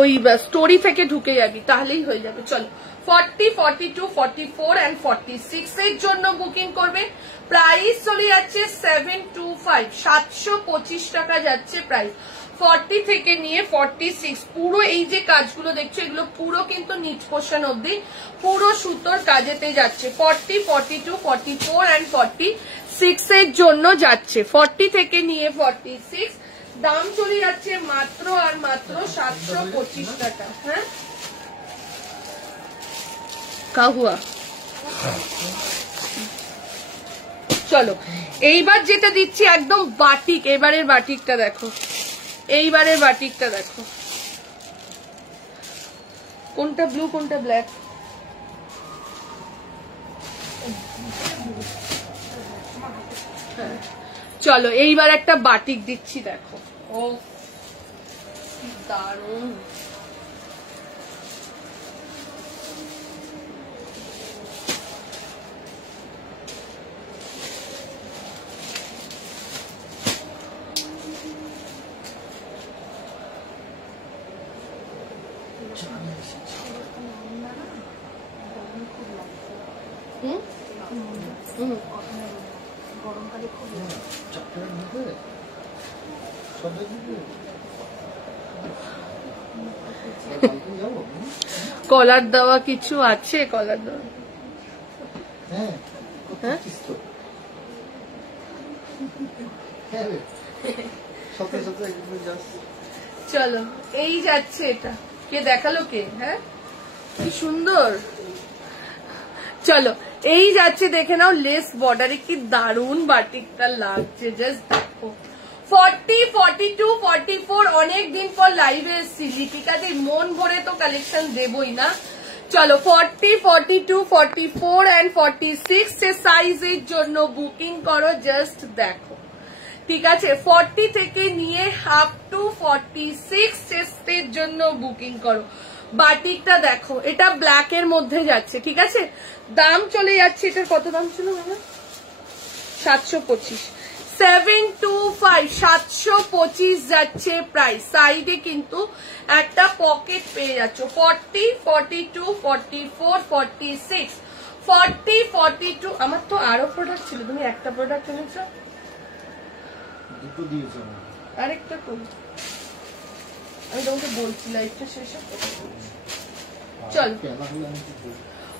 ওই স্টোরি থেকে ঢুকে যাবি তাহলেই হয়ে যাবে। চলো 40, 42, 44 and 46 এর জন্য বুকিং করবে। প্রাইস চলে যাচ্ছে 725, 725 টাকা যাচ্ছে প্রাইস। 40 থেকে নিয়ে 46 পুরো এই যে কাজগুলো দেখছো এগুলো পুরো কিন্তু নিচ পোর্শন অব্দি পুরো সুতোর কাজেতে যাচ্ছে। 40, 42, 44 and 46 এর জন্য যাচ্ছে। 40 থেকে নিয়ে 46 দাম চলে যাচ্ছে মাত্র আর মাত্র 725 টাকা। হ্যাঁ কাহুয়া। চলো এইবার যেটা দিচ্ছি একদম বাটিক, এবারের বাটিকটা দেখো, এইবারের বাটিকটা দেখো, কোনটা ব্লু কোনটা ব্ল্যাক? চলো এইবার একটা বাটিক দিচ্ছি দেখো, ও দারুণ। কলার দেওয়া কিছু আছে? কলার দেওয়া চলো এই যাচ্ছে, এটা কে দেখালো কে? হ্যাঁ কি সুন্দর। চলো এই যাচ্ছে, দেখে নাও লেস বর্ডারে কি দারুন বাটিকটা লাগছে, জাস্ট দেখো। 40, 42, 44 অনেক দিন পর লাইভে এসেছি, লিপিকাদের মন ভরে তো কালেকশন দেবই না। চলো 40, 42, 44 and 46 সাইজের জন্য বুকিং করো, জাস্ট দেখো ঠিক আছে। 40 থেকে নিয়ে আপ টু 46 চেস্টের জন্য বুকিং করো। বাটিকটা দেখো, এটা ব্ল্যাক এর মধ্যে যাচ্ছে ঠিক আছে। দাম চলে যাচ্ছে, এটার কত দাম ছিল? 725, 725, 725 যাচ্ছে প্রাইস। সাইডে কিন্তু একটা পকেট পেয়ে যাচ্ছ। 40, 42, 44, 46, 40, 42। আমার তো আরো প্রোডাক্ট ছিল, তুমি একটা প্রোডাক্ট এনেছো, আরেকটা করো, আমি তোমাকে বলছি লাইভটা শেষ হবে। চল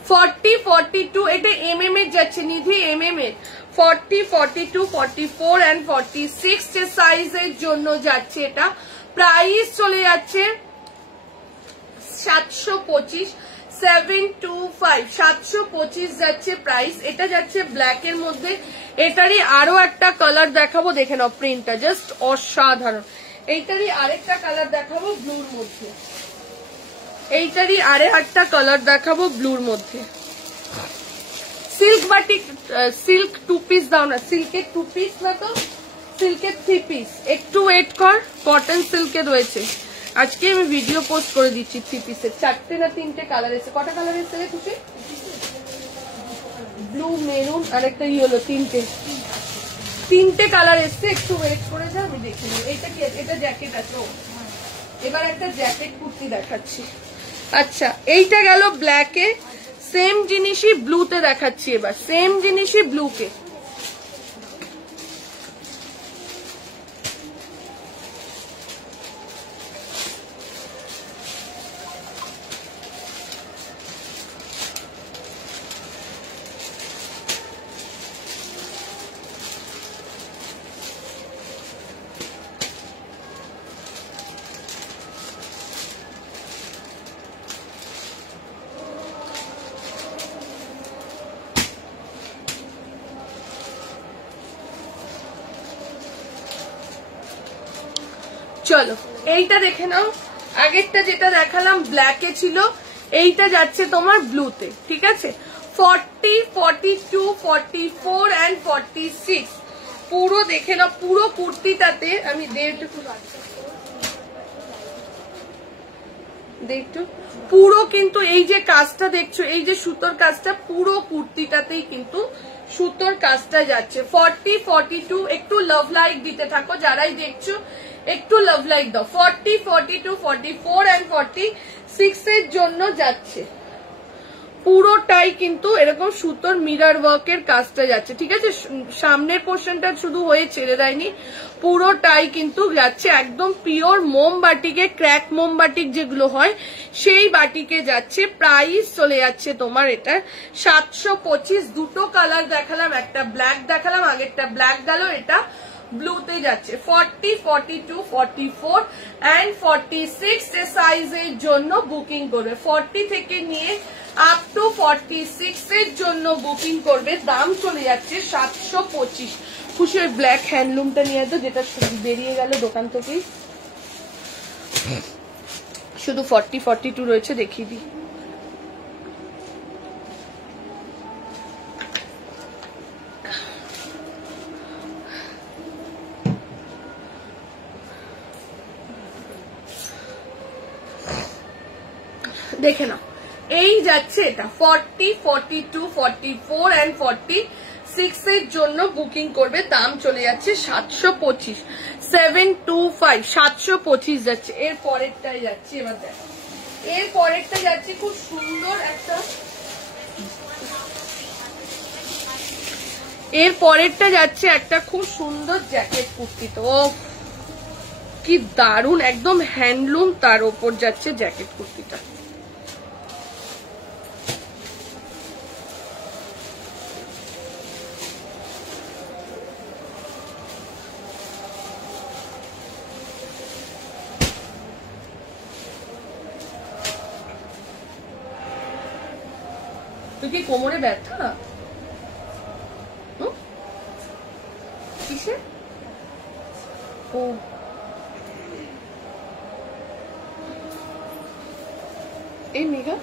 40, 42 এটা এমএম এর যাচ্ছে নিধি, এমএম এর। 40, 42, 44 and 46 সাইজের জন্য যাচ্ছে এটা। প্রাইস চলে যাচ্ছে 725, 725, 725 যাচ্ছে প্রাইস। এটা যাচ্ছে ব্ল্যাক এর মধ্যে। এটারই আরো একটা কালার দেখাবো, দেখে নাও প্রিন্টটা জাস্ট অসাধারণ। এইটারই আরেকটা কালার দেখাবো ব্লুর মধ্যে, এইটারই আরে একটা কালার দেখাবো ব্লুর মধ্যে। সিল্ক বাটিক, সিল্ক 2 পিস দাও না, সিল্কের 2 পিস না তো সিল্কের 3 পিস। একটু ওয়েট কর, কটন সিল্কে রয়েছে। আজকে আমি ভিডিও পোস্ট করে দিচ্ছি 3 পিসের। 4টে না 3টে কালার এসে, কটা কালার এসে রে খুশি? ব্লু, মেরুন আর একটা ইয়েলো, 3টে কালার এসছে। একটু ওয়েট করে যা, আমি দেখে নিই। এইটা কি? এটা জ্যাকেট আছে। এবার একটা জ্যাকেট কুর্তি দেখাচ্ছি। আচ্ছা এইটা গেল ব্ল্যাকে, সেম জিনিসই ব্লুতে দেখাচ্ছি। এবার সেম জিনিসই ব্লুকে। চলো এইটা দেখে নাও। আগেরটা যেটা দেখালাম ব্ল্যাকে ছিল, এইটা যাচ্ছে তোমার ব্লুতে ঠিক আছে। 40, 42, 44 and 46 পুরো দেখে নাও। পুরো কুর্তিটাতে আমি দেখতো পুরো কিন্তু এই যে কাজটা দেখছো, এই যে সুতোর কাজটা, পুরো কুর্তিটাতেই কিন্তু সুতোর কাজটা যাচ্ছে। 40, 42 একটু লাভ লাইক দিতে থাকো যারাই দেখছো, একটু লাভ লাইক দাও। 40, 42, 44 and 46 এর জন্য যাচ্ছে। পুরোটাই কিন্তু এরকম সুতোর মিরর ওয়ার্কের কাজটা যাচ্ছে ঠিক আছে। সামনের পোর্শনটা শুধু হয়ে ছেড়ে দেয়নি, পুরোটাই কিন্তু যাচ্ছে একদম পিওর মোমবাটিকে, ক্র্যাক মোমবাটিক যেগুলো হয় সেই বাটিকে যাচ্ছে। প্রাইস চলে যাচ্ছে তোমার এটা 725। দুটো কালার দেখালাম, একটা ব্ল্যাক দেখালাম, আগেরটা ব্ল্যাক গেল, এটা ব্লুতে যাচ্ছে 40, 42, 44 and 46 সাইজের জন্য বুকিং করবে। 40 থেকে নিয়ে আপ টু 46 এর জন্য বুকিং করবে। দাম চলে যাচ্ছে 725। খুশি ওই ব্ল্যাক হ্যান্ডলুমটা নিয়ে তো, যেটা বেরিয়ে গেল দোকান থেকেই। শুধু 40, 42 রয়েছে, দেখিয়ে দিই। দেখে নাও, এই যাচ্ছে এটা 40, 42, 44 and 46 এর জন্য বুকিং করবে। দাম চলে যাচ্ছে 725, 725, 725 যাচ্ছে। এর পরেরটাই যাচ্ছে, এবার দেখো এর পরেরটা যাচ্ছে খুব সুন্দর একটা, এর পরেরটা যাচ্ছে একটা খুব সুন্দর জ্যাকেট কুর্তি। তো কি দারুন, একদম হ্যান্ডলুম, তার ওপর যাচ্ছে জ্যাকেট কুর্তিটা। তুই কি কোমরে ব্যথা না? কিসে? ও এই মেঘা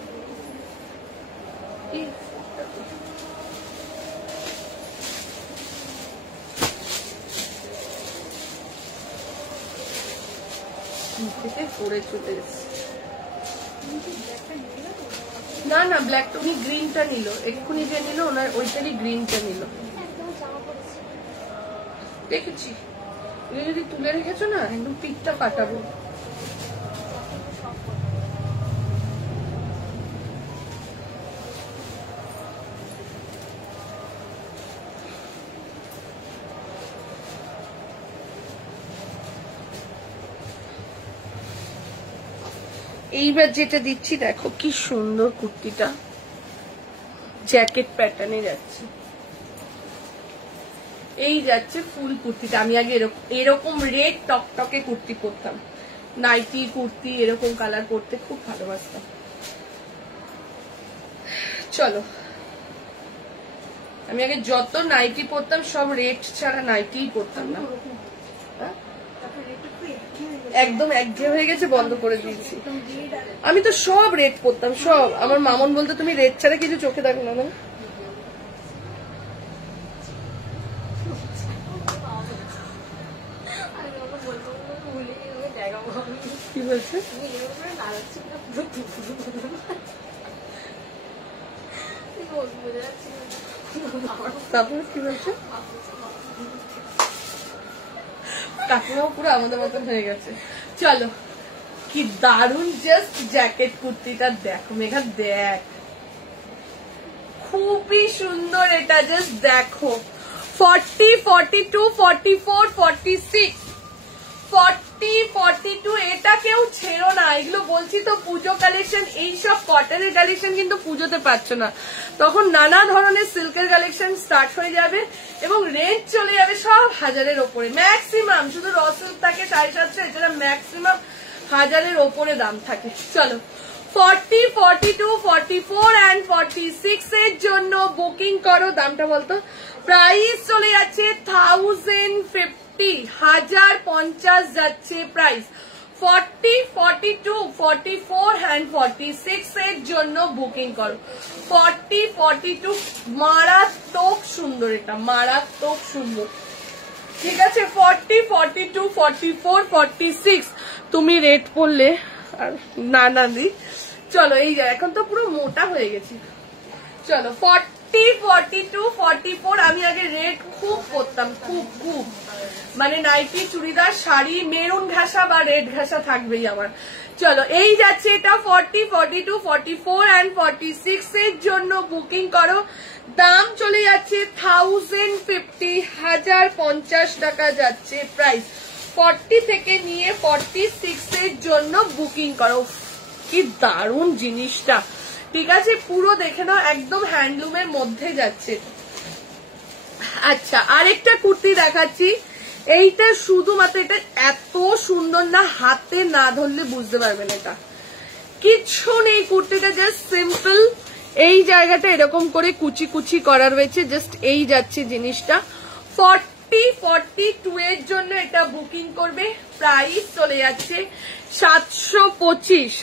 পরে চলে এসছে। না না, ব্ল্যাকটা উনি গ্রিনটা নিল, এক্ষুনি যে নিল ওনার ওইটারই গ্রিনটা নিল। দেখেছি, যদি তুলে রেখেছো না একদম পিকটা কাটাবো। এইবার যেটা দিচ্ছি দেখো কি সুন্দর কুর্তিটা, জ্যাকেট প্যাটার্নে যাচ্ছে। এই যাচ্ছে ফুল কুর্তিটা। আমি আগে এরকম রেড টকটকে কুর্তি পরতাম, নাইটি কুর্তি এরকম কালার পরতে খুব ভালোবাসতাম। চলো, আমি আগে যত নাইটি পরতাম সব রেড ছাড়া নাইটিই পরতাম না, একদম একঘেয়ে হয়ে গেছে, বন্ধ করে দিয়েছি। আমি তো সব রেড পরতাম, সব। আমার মামন বলতো তুমি রেড ছাড়া কিছু চোখে দেখো না। কি বলছে? তারপর কি বলছে? কাকিমাও পুরো আমাদের মতন হয়ে গেছে। চলো, কি দারুন জাস্ট জ্যাকেট কুর্তিটা দেখো মেঘা, দেখ খুবই সুন্দর এটা, জাস্ট দেখো। 40, 42, 44, 46, 40, 42 এটা কেউ ছেড়ো না। এগুলো বলছি তো পুজো কালেকশন, এইসব কটনের কালেকশন কিন্তু পুজোতে পাচ্ছ না, তখন নানা ধরনের সিল্কের কালেকশন স্টার্ট হয়ে যাবে এবং রেঞ্জ চলে যাবে সব 1000-এর ওপরে ম্যাক্সিমাম। শুধু র সিল্ক থাকে 750, এছাড়া ম্যাক্সিমাম 1000-এর ওপরে দাম থাকে। চলো, 40, 42, 44 and 46 এর জন্য বুকিং করো। দামটা বলতো, প্রাইস চলে যাচ্ছে 1050, 1050 যাচ্ছে প্রাইস। 40, 42, 44 and 46 এর জন্য বুকিং করো। 40, 42 মারাত্মক সুন্দর, এটা মারাত্মক সুন্দর, ঠিক আছে। 40, 42, 44, 46 তুমি রেট পড়লে আর না না দি। চলো, এই যায়, এখন তো পুরো মোটা হয়ে গেছি। চলো, 40, 42, 44 আমি আগে রেড খুব পরতাম, খুব খুব, মানে নাইটি, চুড়িদার, শাড়ি মেরুন ঘাসা বা রেড ঘাসা থাকবেই আমার। চলো, এই যাচ্ছে এটা 40, 42, 44 and 46 এর জন্য বুকিং করো। দাম চলে যাচ্ছে 1050, 1050 টাকা যাচ্ছে প্রাইস। 40 থেকে নিয়ে 46 এর জন্য বুকিং করো। কি দারুণ জিনিসটা, ঠিক আছে, পুরো দেখে নাও, একদম হ্যান্ডলুমের মধ্যে যাচ্ছে। আচ্ছা, আরেকটা কুর্তি দেখাচ্ছি, এইটা শুধুমাত্র, এটা এত সুন্দর না, হাতে না ধরলে বুঝতে পারবেন এটা কিচ্ছু নেই। কুর্তিটা জাস্ট সিম্পল, এই জায়গাটা এরকম করে কুচি কুচি করা রয়েছে, জাস্ট এই যাচ্ছে জিনিসটা। 40-42 এর জন্য এটা বুকিং করবে, প্রাইস চলে যাচ্ছে 725।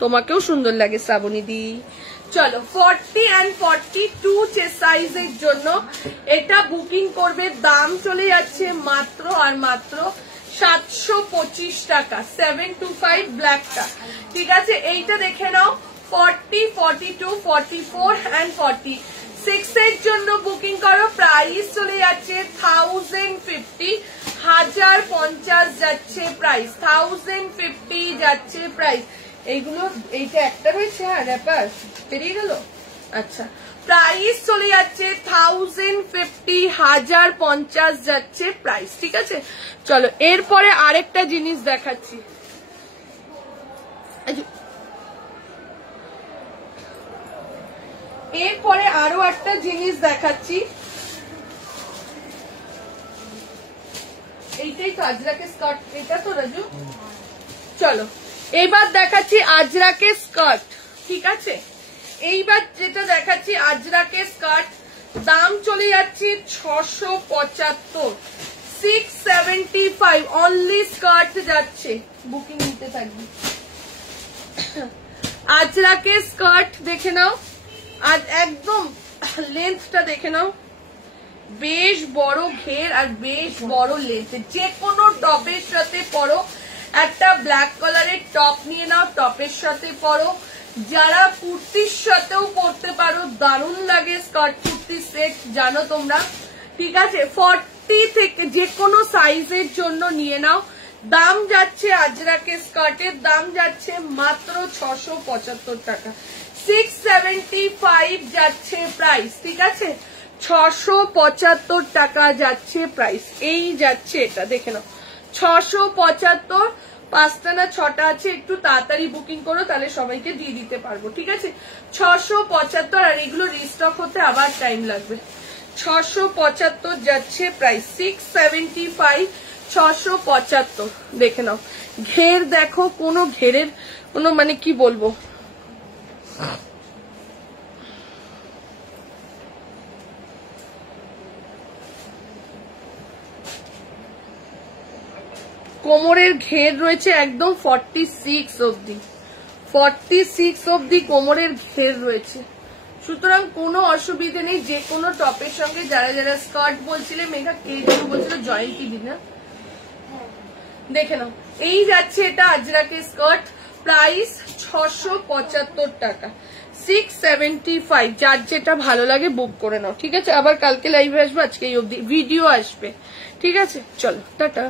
তোমাকেও সুন্দর লাগে শ্রাবণী দি। চলো 40 and 42 সাইজের জন্য এটা বুকিং করবে, দাম চলে যাচ্ছে মাত্র আর মাত্র 725 টাকা, 725 ব্ল্যাকটা। ঠিক আছে, এইটা দেখে নাও। 40, 42, 44 and 46 এর জন্য বুকিং করো, প্রাইস চলে যাচ্ছে 1050, 1050 যাচ্ছে প্রাইস, 1050 যাচ্ছে প্রাইস। এইগুলো, এইটা একটা রয়েছে, হ্যাঁ র্যাপার পেরিয়ে গেল। আচ্ছা, প্রাইস চলে যাচ্ছে 1050, 1050 যাচ্ছে প্রাইস। ঠিক আছে, চলো এরপরে আরেকটা জিনিস দেখাচ্ছি। এরপরে আরো একটা জিনিস দেখাচ্ছি, এইটাই তো আজরাকে স্কার্ট, এটা তো রাজু। চলো এইবার দেখাচ্ছি আজরাকে স্কার্ট। ঠিক আছে, এইবার যেটা দেখাচ্ছি আজরাকে স্কার্ট, দাম চলে যাচ্ছে 675, 675 অনলি স্কার্ট যাচ্ছে। বুকিং নিতে থাকবে। আজরাকে স্কার্ট দেখে নাও, আর একদম লেন্থটা দেখে নাও, বেশ বড় ঘের আর বেশ বড় লেন্থ, যে কোনো টপের সাথে পরো। একটা ব্ল্যাক কালারের টপ নিয়ে নাও, টপের সাথে পরো। যারা কুর্তির সাথেও পরতে পারো, দারুণ লাগে স্কার্ট কুর্তি সেট, জানো তোমরা। ঠিক আছে, 40 থেকে যে কোনো সাইজের জন্য নিয়ে নাও। দাম যাচ্ছে আজরাকে স্কার্টের দাম যাচ্ছে মাত্র 675 টাকা, 675 যাচ্ছে প্রাইস। ঠিক আছে, 675 টাকা যাচ্ছে প্রাইস। এই যাচ্ছে এটা, দেখে নাও 675, 5টা না 6টা আছে, একটু তাড়াতাড়ি বুকিং করো, তাহলে সবাইকে দিয়ে দিতে পারবো। ঠিক আছে, 675, আর এগুলো রিস্টক হতে আবার টাইম লাগবে। 675 যাচ্ছে প্রাইস, 675, 675 দেখে নাও। ঘের দেখো, কোনো ঘেরের কোনো মানে কি বলবো, কোমরের ঘের রয়েছে একদম 46 অবধি, 46 অবধি কোমরের ঘের রয়েছে। সুতরাং কোনো অসুবিধে নেই, যে কোনো টপের সঙ্গে। যারা যারা স্কার্ট বলছিলে, মেঘা কে যেন বলছিল, জয়ন্তী দিনা, দেখে নাও। এই যাচ্ছে এটা আজরাকে স্কার্ট, প্রাইস 675 টাকা, 675। যার যেটা ভালো লাগে বুক করে নাও। ঠিক আছে, আবার কালকে লাইভে আসবো, আজকে এই অবধি ভিডিও আসবে। ঠিক আছে, চলো টাটা।